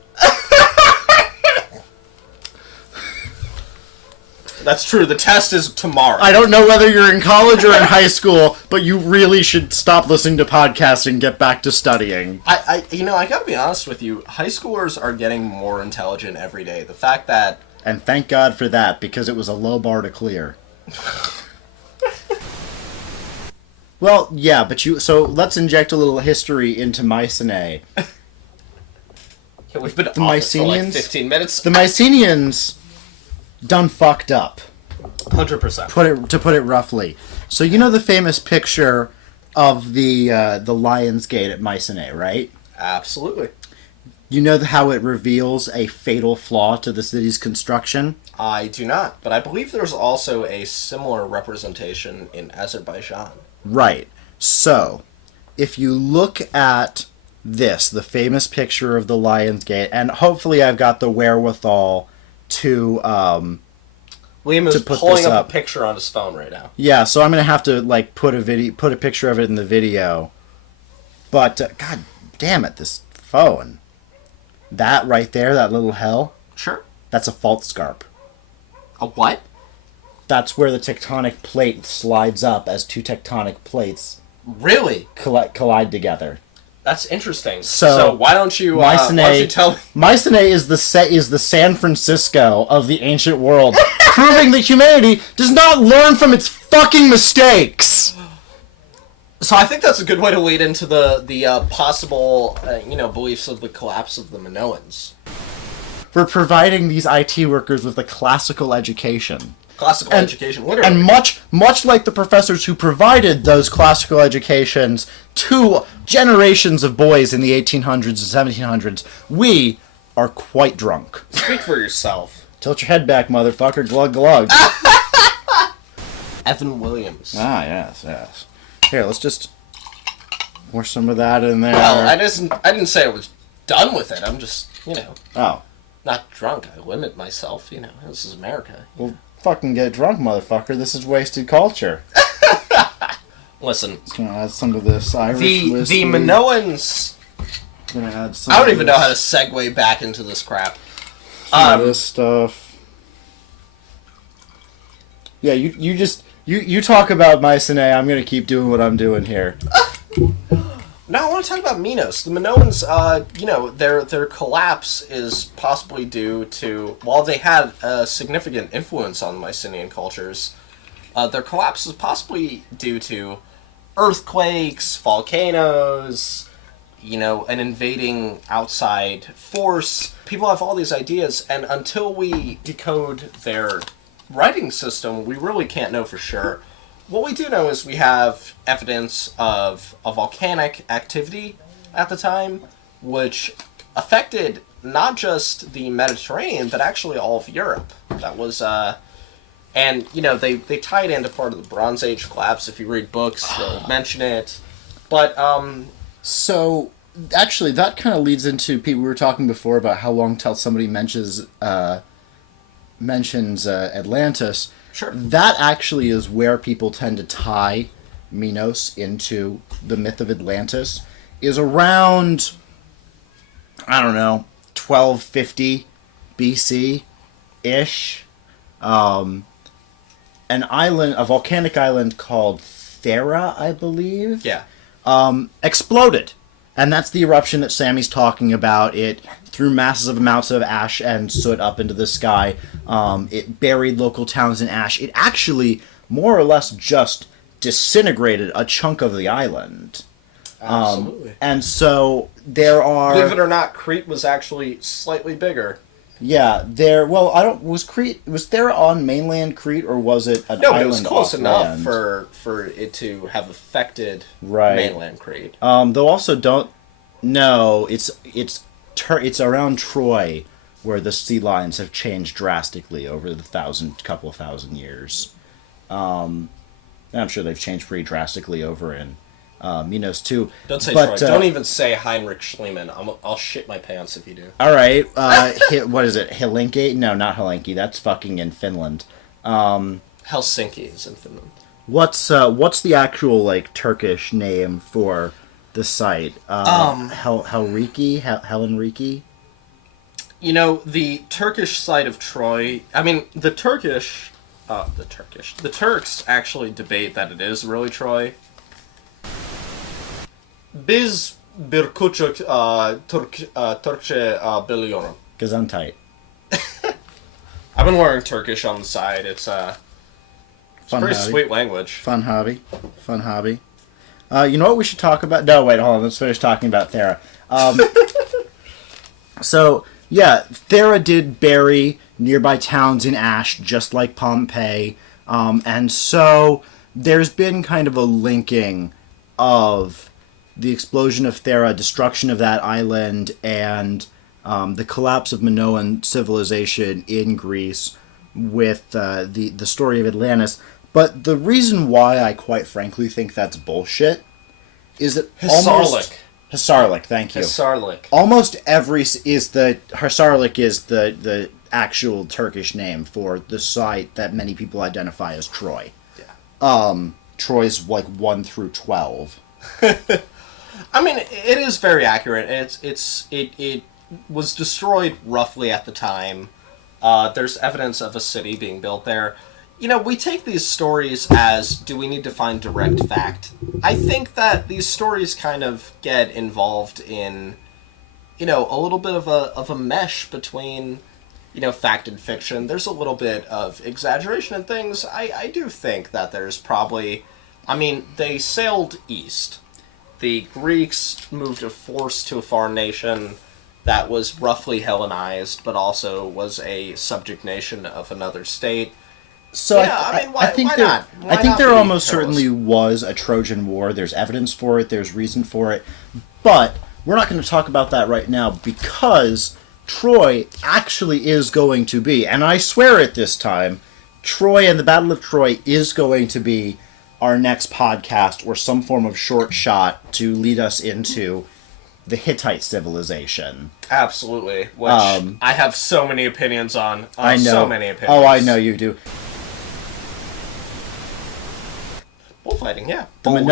That's true. The test is tomorrow. I don't know whether you're in college or in high school, but you really should stop listening to podcasts and get back to studying. I gotta be honest with you. High schoolers are getting more intelligent every day. The fact that... And thank God for that, because it was a low bar to clear. Well, yeah, but so let's inject a little history into Mycenae. Yeah, we've been The off it for like Mycenaeans? 15 minutes. The Mycenaeans done fucked up. 100%. To put it roughly. So you know the famous picture of the Lion's Gate at Mycenae, right? Absolutely. You know how it reveals a fatal flaw to the city's construction? I do not, but I believe there's also a similar representation in Azerbaijan. Right. So, if you look at this, the famous picture of the Lion's Gate, and hopefully I've got the wherewithal to Liam is put pulling this up up. a picture on his phone right now. yeah, so I'm gonna have to like put a picture of it in the video. But god damn it, this phone. That right there, that little hell, Sure. that's a fault scarp. A what? That's where the tectonic plate slides up as two tectonic plates Really? collide together. That's interesting. So, why don't you why don't you tell me? Mycenae is the San Francisco of the ancient world, proving that humanity does not learn from its fucking mistakes. So I think that's a good way to lead into the possible beliefs of the collapse of the Minoans. We're providing these IT workers with a classical education. Classical education, literally. And much like the professors who provided those classical educations to generations of boys in the 1800s and 1700s, we are quite drunk. Speak for yourself. Tilt your head back, motherfucker. Glug glug. Evan Williams. Ah, yes. Here, let's just pour some of that in there. Well, I didn't say I was done with it. I'm just, Oh. not drunk. I limit myself, This is America. Well, fucking get drunk, motherfucker. This is wasted culture. Listen, Just gonna add some of this Irish the whiskey. Minoans... Gonna add some I don't of even know how to segue back into this crap. some of this stuff. Yeah, you talk about Mycenae. I'm gonna keep doing what I'm doing here. No, I want to talk about Minos. The Minoans, their collapse is possibly due to, while they had a significant influence on Mycenaean cultures, their collapse is possibly due to earthquakes, volcanoes, an invading outside force. People have all these ideas, and until we decode their writing system, we really can't know for sure. What we do know is we have evidence of a volcanic activity at the time, which affected not just the Mediterranean, but actually all of Europe. That was, they tie it into part of the Bronze Age collapse. If you read books, they'll mention it. But, So, actually, that kind of leads into people we were talking before about how long till somebody mentions Atlantis. Sure. That actually is where people tend to tie Minos into the myth of Atlantis. Is around, I don't know, 1250 BC ish. An island, a volcanic island called Thera, I believe. yeah. Exploded. And that's the eruption that Sammy's talking about. It threw massive amounts of ash and soot up into the sky. It buried local towns in ash. It actually, more or less, just disintegrated a chunk of the island. Absolutely. And so there are... Believe it or not, Crete was actually slightly bigger. Yeah, was there on mainland Crete, or was it an No, island but it was close off enough land? for it to have affected Right. mainland Crete. Though also don't know it's around Troy where the sea lines have changed drastically over the couple of thousand years. And I'm sure they've changed pretty drastically over in Minos too. Don't say But, Troy. Don't even say Heinrich Schliemann. I'll shit my pants if you do. All right, what is it? Helsinki? No, not Helsinki. That's fucking in Finland. Helsinki is in Finland. What's the actual Turkish name for the site? Helsinki? Helsinki? The Turkish site of Troy. I mean, the Turkish The Turks actually debate that it is really Troy. Biz bir küçük Türkçe biliyorum. Gesundheit. I've been learning Turkish on the side. It's a pretty sweet language. Fun hobby. Fun hobby. You know what we should talk about? No, wait, hold on. Let's finish talking about Thera. So, yeah, Thera did bury nearby towns in ash, just like Pompeii. And so there's been kind of a linking of the explosion of Thera, destruction of that island, and the collapse of Minoan civilization in Greece with the story of Atlantis. But the reason why I quite frankly think that's bullshit is that Hisarlik, thank you. Hisarlik. Almost every Hisarlik is the actual Turkish name for the site that many people identify as Troy. Yeah. Troy's like 1 through 12. I mean, it is very accurate. It was destroyed roughly at the time. There's evidence of a city being built there. You know, we take these stories as, do we need to find direct fact? I think that these stories kind of get involved in, you know, a little bit of a mesh between, you know, fact and fiction. There's a little bit of exaggeration in things. I do think that there's probably, I mean, they sailed east. The Greeks moved a force to a foreign nation that was roughly Hellenized, but also was a subject nation of another state. So yeah, I mean, why not? I think there almost certainly was a Trojan War. There's evidence for it. There's reason for it. But we're not going to talk about that right now because Troy actually is going to be, and I swear it this time, Troy and the Battle of Troy is going to be our next podcast or some form of short shot to lead us into the Hittite civilization. Absolutely. Which I have so many opinions on. I know. So many opinions. Oh, I know you do. Bullfighting, yeah. Bull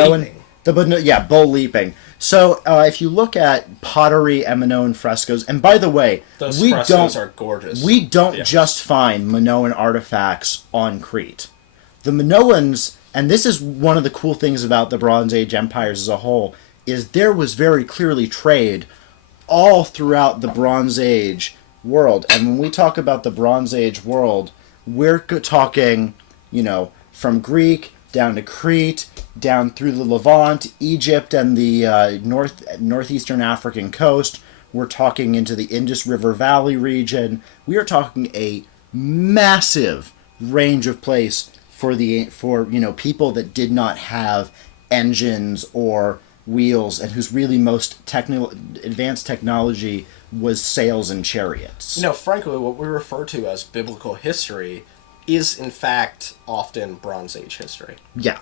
leaping. So, if you look at pottery and Minoan frescoes, and by the way, those frescoes are gorgeous. We don't just find Minoan artifacts on Crete. The Minoans, and this is one of the cool things about the Bronze Age empires as a whole, is there was very clearly trade all throughout the Bronze Age world. And when we talk about the Bronze Age world, we're talking, you know, from Greek down to Crete, down through the Levant, Egypt, and the northeastern African coast. We're talking into the Indus River Valley region. We are talking a massive range of place for you know, people that did not have engines or wheels and whose really most advanced technology was sails and chariots. You know, frankly, what we refer to as biblical history is in fact often Bronze Age history. Yeah.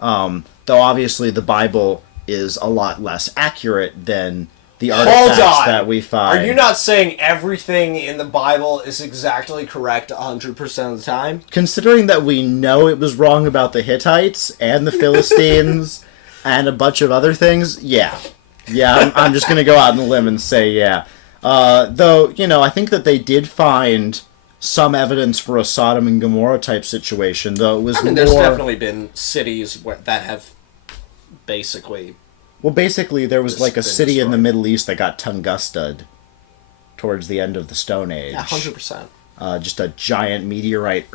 Though obviously the Bible is a lot less accurate than the artifacts that we find. Are you not saying everything in the Bible is exactly correct 100% of the time? Considering that we know it was wrong about the Hittites and the Philistines and a bunch of other things, yeah. Yeah, I'm just going to go out on a limb and say yeah. Though, you know, I think that they did find some evidence for a Sodom and Gomorrah type situation, though it was there's definitely been cities that have basically... Well, basically, there was like a city destroyed in the Middle East that got Tungusted towards the end of the Stone Age. Yeah, 100%. Just a giant meteorite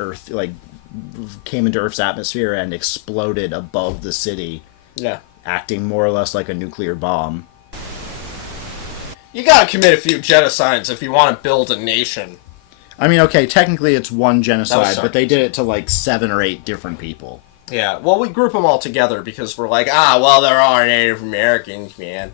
came into Earth's atmosphere and exploded above the city. Yeah. Acting more or less like a nuclear bomb. You gotta commit a few genocides if you want to build a nation. I mean, okay, technically it's one genocide, but they did it to like 7 or 8 different people. Yeah, well, we group them all together because we're like, well, there are Native Americans, man.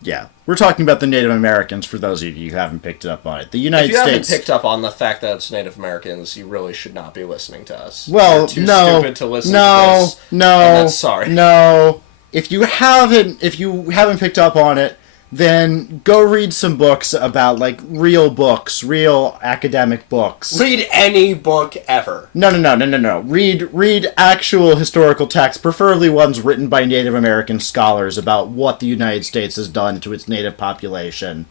Yeah, we're talking about the Native Americans for those of you who haven't picked up on it. The United States... If you haven't picked up on the fact that it's Native Americans, you really should not be listening to us. Well, You're too stupid to listen to this. And that's sorry. No. If you haven't picked up on it, then go read some books about, like, real academic books. Read any book ever. No. Read actual historical texts, preferably ones written by Native American scholars about what the United States has done to its native population,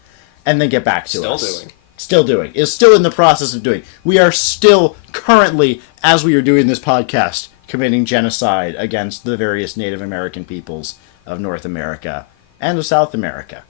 and then get back to us. Still doing. Still doing. Is still in the process of doing. We are still currently, as we are doing this podcast, committing genocide against the various Native American peoples of North America and of South America.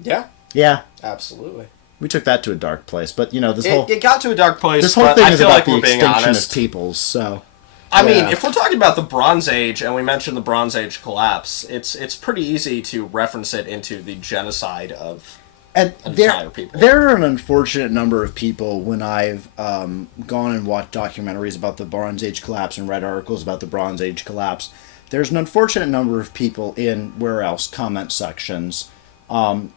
Yeah. Yeah. Absolutely. We took that to a dark place, but It got to a dark place. this whole thing I is feel about like the we're being extinction honest. of peoples, so... I mean, Yeah. if we're talking about the Bronze Age, and we mentioned the Bronze Age collapse, it's pretty easy to reference it into the genocide of And entire people. there are an unfortunate number of people when I've gone and watched documentaries about the Bronze Age collapse and read articles about the Bronze Age collapse. There's an unfortunate number of people in, comment sections,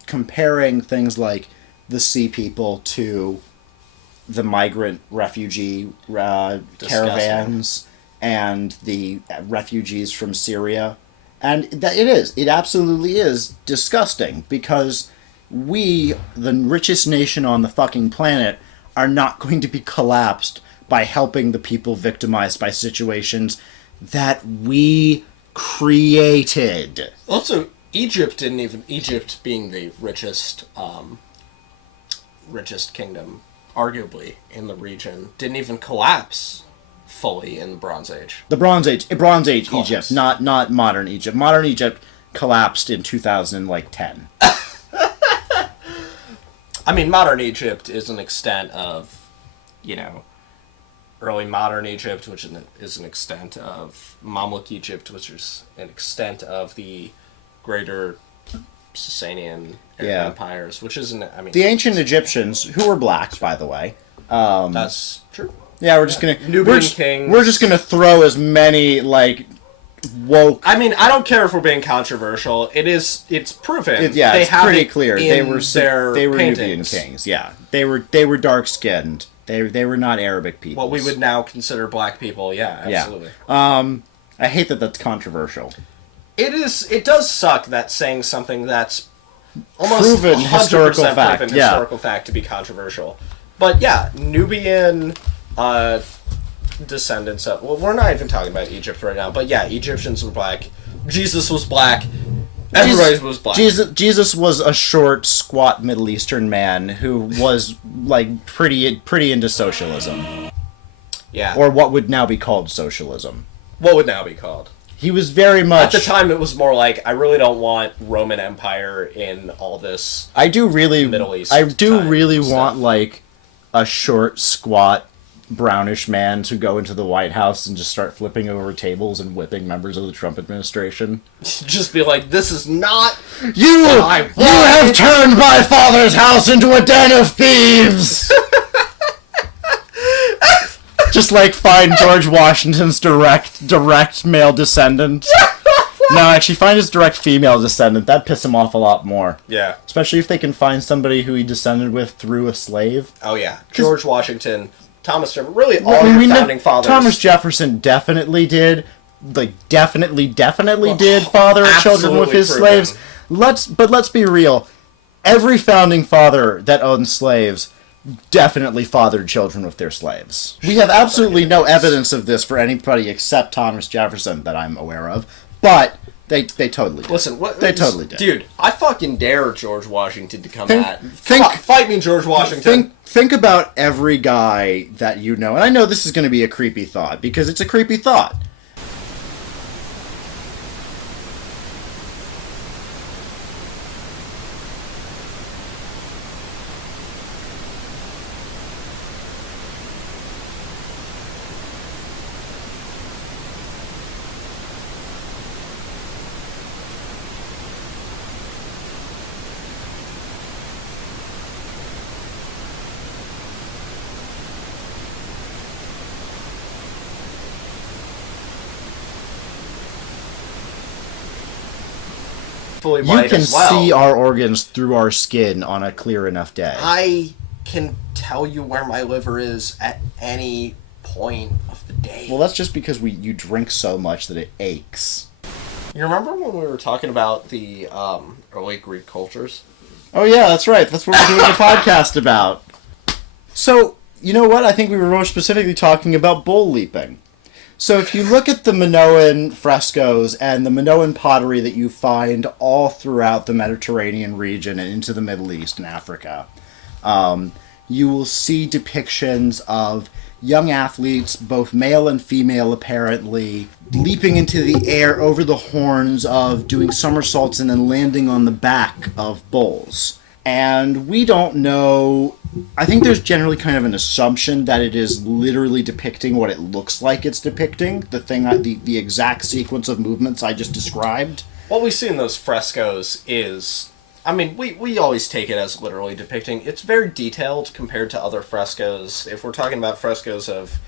comparing things like the Sea People to the migrant refugee caravans and the refugees from Syria. And it absolutely is disgusting, because we, the richest nation on the fucking planet, are not going to be collapsed by helping the people victimized by situations that we created. Also, Egypt being the richest kingdom, arguably, in the region, didn't even collapse fully in the Bronze Age. The Bronze Age Collapse. Egypt, not modern Egypt. Modern Egypt collapsed in 2010. I mean, modern Egypt is an extent of, early modern Egypt, which is an extent of Mamluk Egypt, which is an extent of the greater Sasanian empires, which isn't, The ancient Egyptians, who were black, by the way. that's true. Yeah, we're just Nubian kings. We're just gonna throw as many woke. I mean, I don't care if we're being controversial. It's proven. It's have pretty it clear. in They were Nubian paintings. kings. Yeah, they were dark skinned. They were not Arabic people. What we would now consider black people. Yeah, absolutely. Yeah. I hate that that's controversial. It is. It does suck that saying something that's almost Proven 100% historical fact, proven yeah. historical fact to be controversial. But yeah, Nubian descendants of. Well, we're not even talking about Egypt right now. But yeah, Egyptians were black. Jesus was black. Everybody was black. Jesus was a short, squat Middle Eastern man who was pretty into socialism, Yeah. or what would now be called socialism. What would now be called? He was very much. At the time, it was more like, I really don't want Roman Empire in all this. I do really. Middle East I do time really stuff. want a short, squat, brownish man to go into the White House and just start flipping over tables and whipping members of the Trump administration. Just be like, this is not. You have turned my father's house into a den of thieves. Just find George Washington's direct male descendant. No, actually, find his direct female descendant. That'd piss him off a lot more. Yeah. Especially if they can find somebody who he descended with through a slave. Oh, yeah. George Washington, Thomas Jefferson, really all your founding fathers. Thomas Jefferson definitely did. Definitely did father children with his proven. slaves. Let's be real. Every founding father that owned slaves definitely fathered children with their slaves. We have absolutely no evidence of this for anybody except Thomas Jefferson that I'm aware of, but they totally did. Listen, They totally did. Dude, I fucking dare George Washington to come Think- fight me, George Washington. Think about every guy that you know, and I know this is going to be a creepy thought, because it's a creepy thought. Fully You white can as well. see our organs through our skin on a clear enough day. I can tell you where my liver is at any point of the day. Well, that's just because you drink so much that it aches. You remember when we were talking about the early Greek cultures? Oh yeah, that's right. That's what we're doing a podcast about. So, you know what? I think we were more specifically talking about bull leaping. So if you look at the Minoan frescoes and the Minoan pottery that you find all throughout the Mediterranean region and into the Middle East and Africa, You will see depictions of young athletes, both male and female apparently, leaping into the air over the horns of doing somersaults and then landing on the back of bulls. And we don't know. I think there's generally kind of an assumption that it is literally depicting what it looks like it's depicting, the exact sequence of movements I just described. What we see in those frescoes is, I mean, we always take it as literally depicting. It's very detailed compared to other frescoes. If we're talking about frescoes of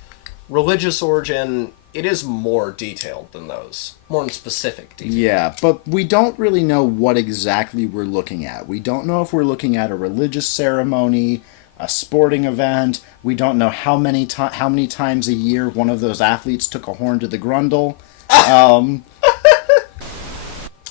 religious origin, it is more detailed than those. More in specific detail. Yeah, but we don't really know what exactly we're looking at. We don't know if we're looking at a religious ceremony, a sporting event. We don't know how many times a year one of those athletes took a horn to the grundle.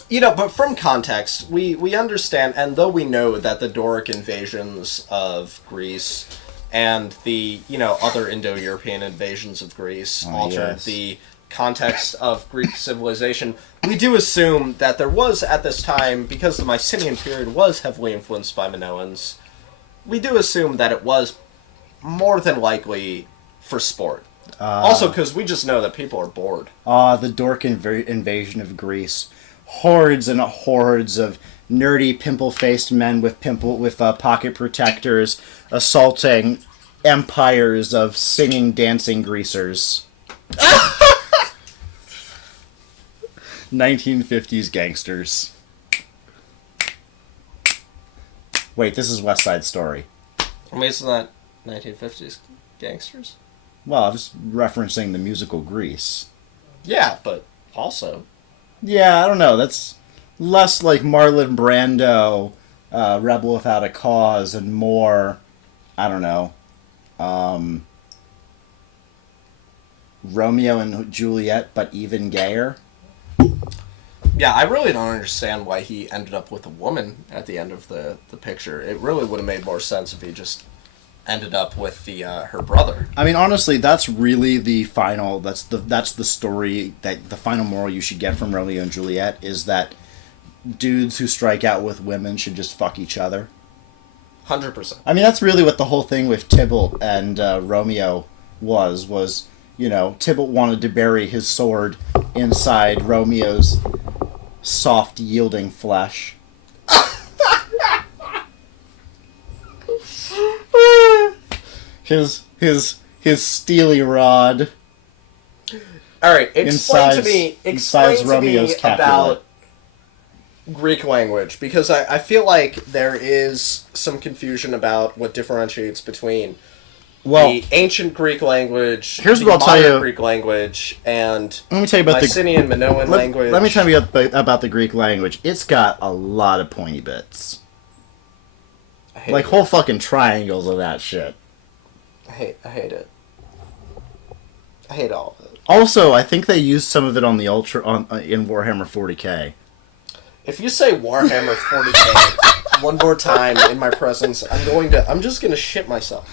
You know, but from context, we understand, and though we know that the Doric invasions of Greece and the, other Indo-European invasions of Greece altered the context of Greek civilization, we do assume that there was, at this time, because the Mycenaean period was heavily influenced by Minoans, we do assume that it was more than likely for sport. Also, because we just know that people are bored. The Doric invasion of Greece. Hordes and hordes of nerdy, pimple-faced men with pocket protectors assaulting empires of singing, dancing greasers. 1950s gangsters. Wait, this is West Side Story. I mean, isn't that 1950s gangsters? Well, I'm just referencing the musical Grease. Yeah, but also... Yeah, I don't know. That's less like Marlon Brando, Rebel Without a Cause, and more, I don't know, Romeo and Juliet, but even gayer. Yeah, I really don't understand why he ended up with a woman at the end of the picture. It really would have made more sense if he just ended up with her brother. I mean, honestly, that's really the final. That's the story, that the final moral you should get from Romeo and Juliet is that dudes who strike out with women should just fuck each other. 100%. I mean, that's really what the whole thing with Tybalt and Romeo was. Tybalt wanted to bury his sword inside Romeo's soft, yielding flesh. His steely rod. All right, explain to me Romeo's Capulet. about Greek language, because I feel like there is some confusion about what differentiates between the ancient Greek language, here's what I'll tell you. Greek language, and let me tell you about Mycenaean Minoan language. Let me tell you about the Greek language. It's got a lot of pointy bits. Like whole fucking triangles of that shit. I hate it. I hate all of it. Also, I think they used some of it on the in Warhammer 40k. If you say Warhammer 40k one more time in my presence, I'm just gonna shit myself.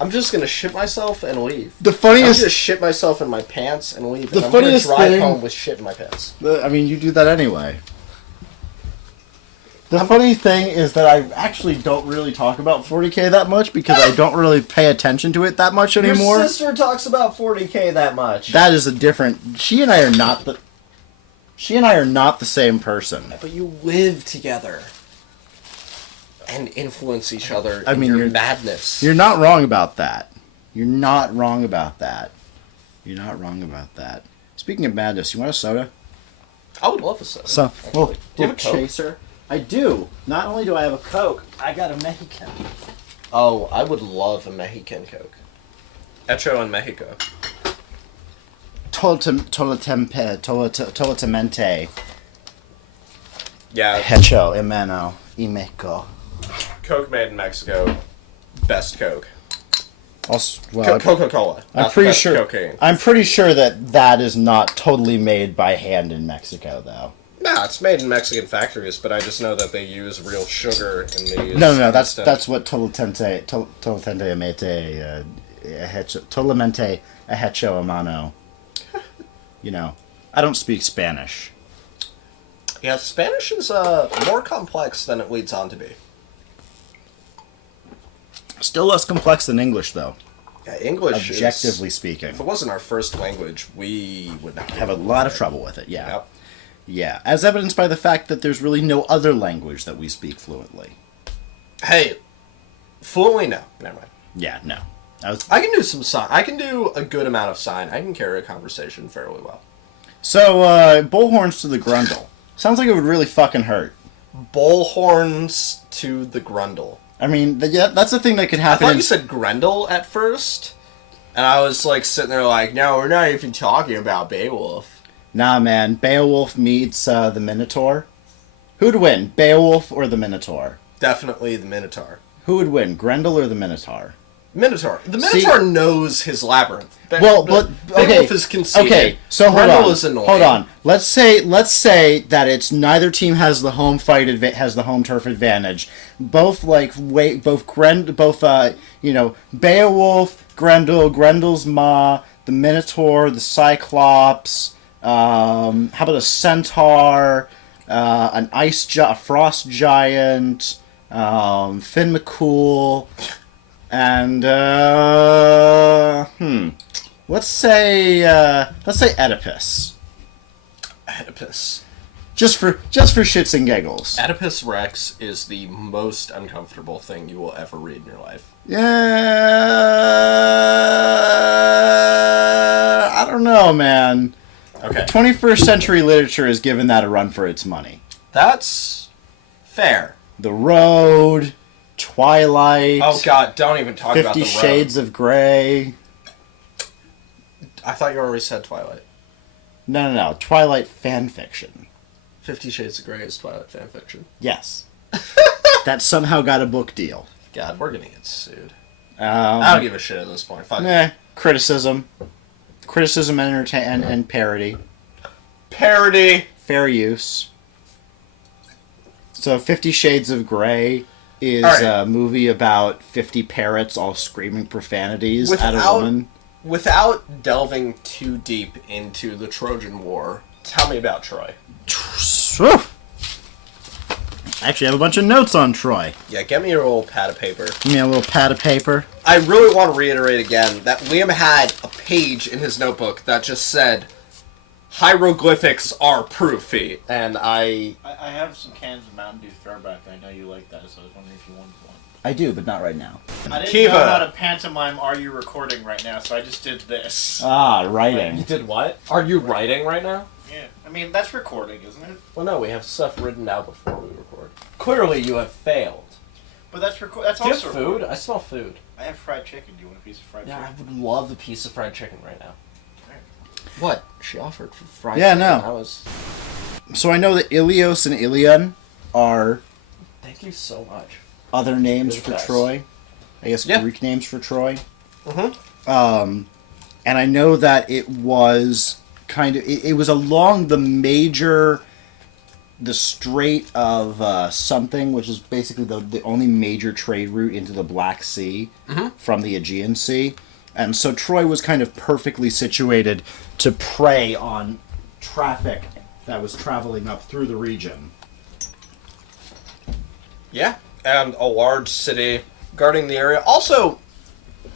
I'm just gonna shit myself and leave. The funniest... I'm gonna shit myself in my pants and leave. The I'm funniest gonna drive thing... home with shit in my pants. I mean, you do that anyway. The funny thing is that I actually don't really talk about 40k that much because I don't really pay attention to it that much anymore. Your sister talks about 40k that much. That is a different... She and I are not the same person. But you live together and influence each other in your madness. You're not wrong about that. You're not wrong about that. Speaking of madness, you want a soda? I would love a soda. So, do you have a Coke? chaser. I do. Not only do I have a Coke, I got a Mexican. Oh, I would love a Mexican Coke. Hecho in Mexico. Totalmente. Yeah. Hecho en mano y Mexico. Coke made in Mexico. Best Coke. I'm Coca-Cola. pretty sure. Cocaine. I'm pretty sure that is not totally made by hand in Mexico, though. Nah, it's made in Mexican factories, but I just know that they use real sugar in these. No, that's what Totalmente hecho a mano. I don't speak Spanish. Yeah, Spanish is more complex than it leads on to be. Still less complex than English, though. Yeah, English Objectively is, speaking. if it wasn't our first language, we would not Have a lot of trouble with it, yeah. Yep. Yeah, as evidenced by the fact that there's really no other language that we speak fluently. Hey, fluently, no. Never mind. Yeah, no. I can do some sign. I can do a good amount of sign. I can carry a conversation fairly well. So, bullhorns to the grundle. Sounds like it would really fucking hurt. Bullhorns to the grundle. I mean, yeah, that's the thing that could I happen. thought you said Grendel at first, and I was like sitting there like, no, we're not even talking about Beowulf. Nah, man. Beowulf meets the Minotaur. Who'd win, Beowulf or the Minotaur? Definitely the Minotaur. Who would win, Grendel or the Minotaur? Minotaur. The Minotaur knows his labyrinth. But okay. Beowulf is conceited. Okay, so Grendel is annoying. Hold on. Let's say that it's neither team has the home turf advantage. Both Beowulf, Grendel's Ma, the Minotaur, the Cyclops. How about a centaur, a frost giant, Finn McCool, and let's say Oedipus. Oedipus. Just for shits and giggles. Oedipus Rex is the most uncomfortable thing you will ever read in your life. Yeah, I don't know, man. Okay. 21st century literature has given that a run for its money. That's fair. The Road, Twilight. Oh god, don't even talk about the 50 Road. Shades of Grey. I thought you already said Twilight. No. Twilight fan fiction. 50 Shades of Grey is Twilight fanfiction. Yes. That somehow got a book deal. God, we're gonna get sued. I don't give a shit at this point. Fuck. Criticism, and parody. Parody. Fair use. So 50 Shades of Grey is All right. a movie about 50 parrots all screaming profanities at a woman. Without delving too deep into the Trojan War, tell me about Troy. Actually, I have a bunch of notes on Troy. Yeah, get me your little pad of paper. Give me a little pad of paper. I really want to reiterate again that Liam had a page in his notebook that just said, hieroglyphics are proofy. And I have some cans of Mountain Dew Throwback. I know you like that, so I was wondering if you wanted one. I do, but not right now. I didn't Kiva. know how to pantomime Are You Recording right now, so I just did this. Writing. You did what? Are you writing right now? Yeah. I mean, that's recording, isn't it? Well, no, we have stuff written out before we record. Clearly, you have failed. But that's that's Do you have also food? recording. I smell food. I have fried chicken. Do you want a piece of fried Yeah, I chicken? would love a piece of fried chicken right now. What? She offered for fried Yeah, chicken. no. I was... So I know that Ilios and Ilion are Thank you so much. other names You're the for best. Troy. I guess Yeah. Greek names for Troy. Mm-hmm. And I know that it was it was along the Strait of something, which is basically the only major trade route into the Black Sea from the Aegean Sea. And so Troy was kind of perfectly situated to prey on traffic that was traveling up through the region. Yeah, and a large city guarding the area. Also,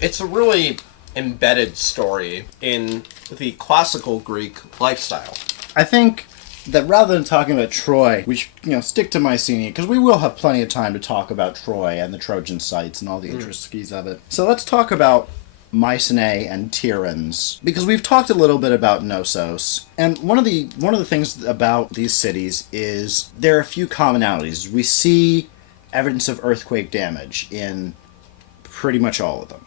it's a really embedded story in the classical Greek lifestyle. I think that rather than talking about Troy, we should stick to Mycenae, because we will have plenty of time to talk about Troy and the Trojan sites and all the intricacies of it. So let's talk about Mycenae and Tiryns, because we've talked a little bit about Knossos, and one of the things about these cities is there are a few commonalities. We see evidence of earthquake damage in pretty much all of them.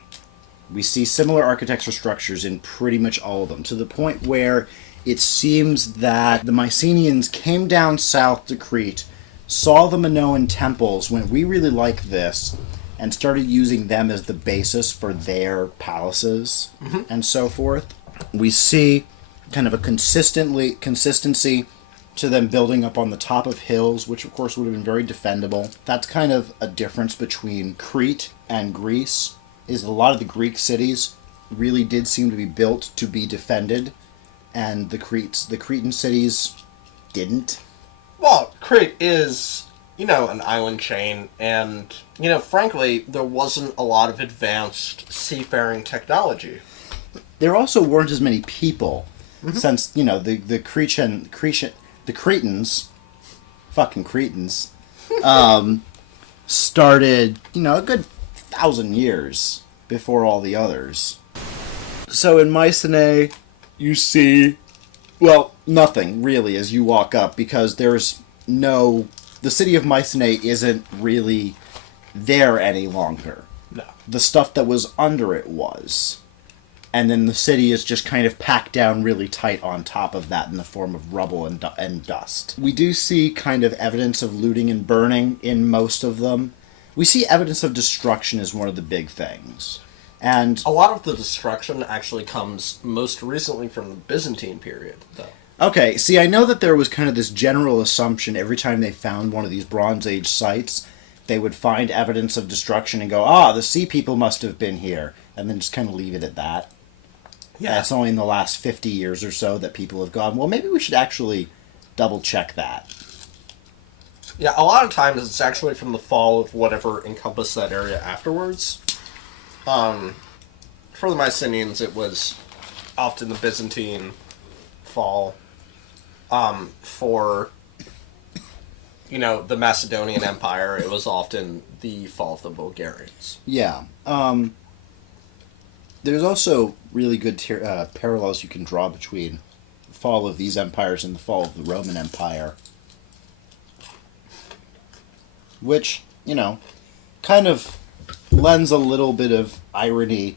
We see similar architectural structures in pretty much all of them, to the point where it seems that the Mycenaeans came down south to Crete, saw the Minoan temples, went, we really like this, and started using them as the basis for their palaces and so forth. We see kind of a consistency to them building up on the top of hills, which of course would have been very defendable. That's kind of a difference between Crete and Greece, is that a lot of the Greek cities really did seem to be built to be defended, and the Cretan cities didn't. Well, Crete is an island chain, and, frankly, there wasn't a lot of advanced seafaring technology. There also weren't as many people, since, the Cretans, fucking Cretans, started, a good 1,000 years before all the others. So in Mycenae, you see, well, nothing, really, as you walk up, because there's no... The city of Mycenae isn't really there any longer. No. The stuff that was under it was. And then the city is just kind of packed down really tight on top of that in the form of rubble and dust. We do see kind of evidence of looting and burning in most of them. We see evidence of destruction as one of the big things. And a lot of the destruction actually comes most recently from the Byzantine period, though. Okay, see, I know that there was kind of this general assumption every time they found one of these Bronze Age sites, they would find evidence of destruction and go, the sea people must have been here, and then just kind of leave it at that. Yeah. It's only in the last 50 years or so that people have gone, well, maybe we should actually double-check that. Yeah, a lot of times it's actually from the fall of whatever encompassed that area afterwards. For the Mycenaeans, it was often the Byzantine fall. For, the Macedonian Empire, it was often the fall of the Bulgarians. Yeah. There's also really good parallels you can draw between the fall of these empires and the fall of the Roman Empire. Which, kind of lends a little bit of irony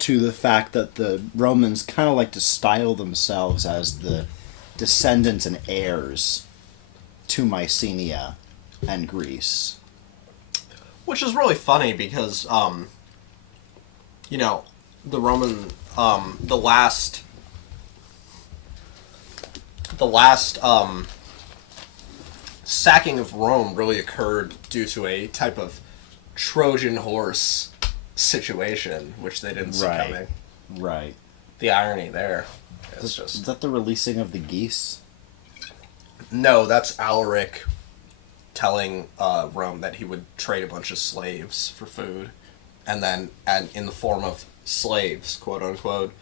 to the fact that the Romans kind of like to style themselves as the descendants and heirs to Mycenae and Greece. Which is really funny because, the Roman, the last sacking of Rome really occurred due to a type of Trojan horse situation, which they didn't see coming. Right. The irony there. Is that the releasing of the geese? No, that's Alaric telling Rome that he would trade a bunch of slaves for food, and then in the form of slaves, quote unquote,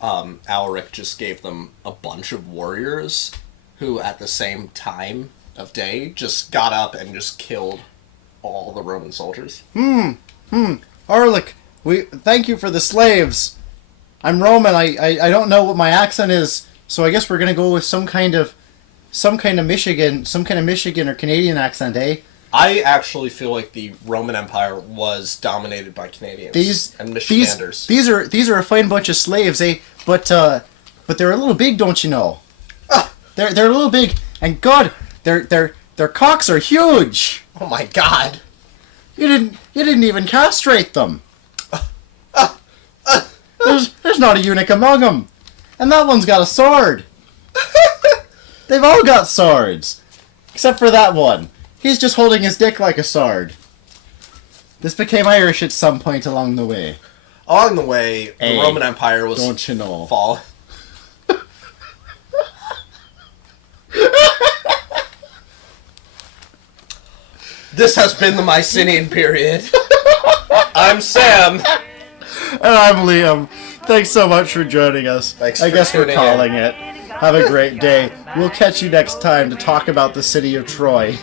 Alaric just gave them a bunch of warriors who, at the same time of day, just got up and just killed all the Roman soldiers. Alaric, thank you for the slaves. I'm Roman. I don't know what my accent is, so I guess we're gonna go with some kind of Michigan or Canadian accent, eh? I actually feel like the Roman Empire was dominated by Canadians and Michiganders. These are a fine bunch of slaves, eh? But they're a little big, don't you know? They're a little big, and God, their cocks are huge. Oh my God! You didn't even castrate them. There's not a eunuch among them, and that one's got a sword. They've all got swords, except for that one. He's just holding his dick like a sword. This became Irish at some point along the way. Along the way, the Roman Empire was don't you know? Fall. This has been the Mycenaean period. I'm Sam. And I'm Liam. Thanks so much for joining us. Thanks I for guess we're tuning calling in. it. Have a great day. We'll catch you next time to talk about the city of Troy.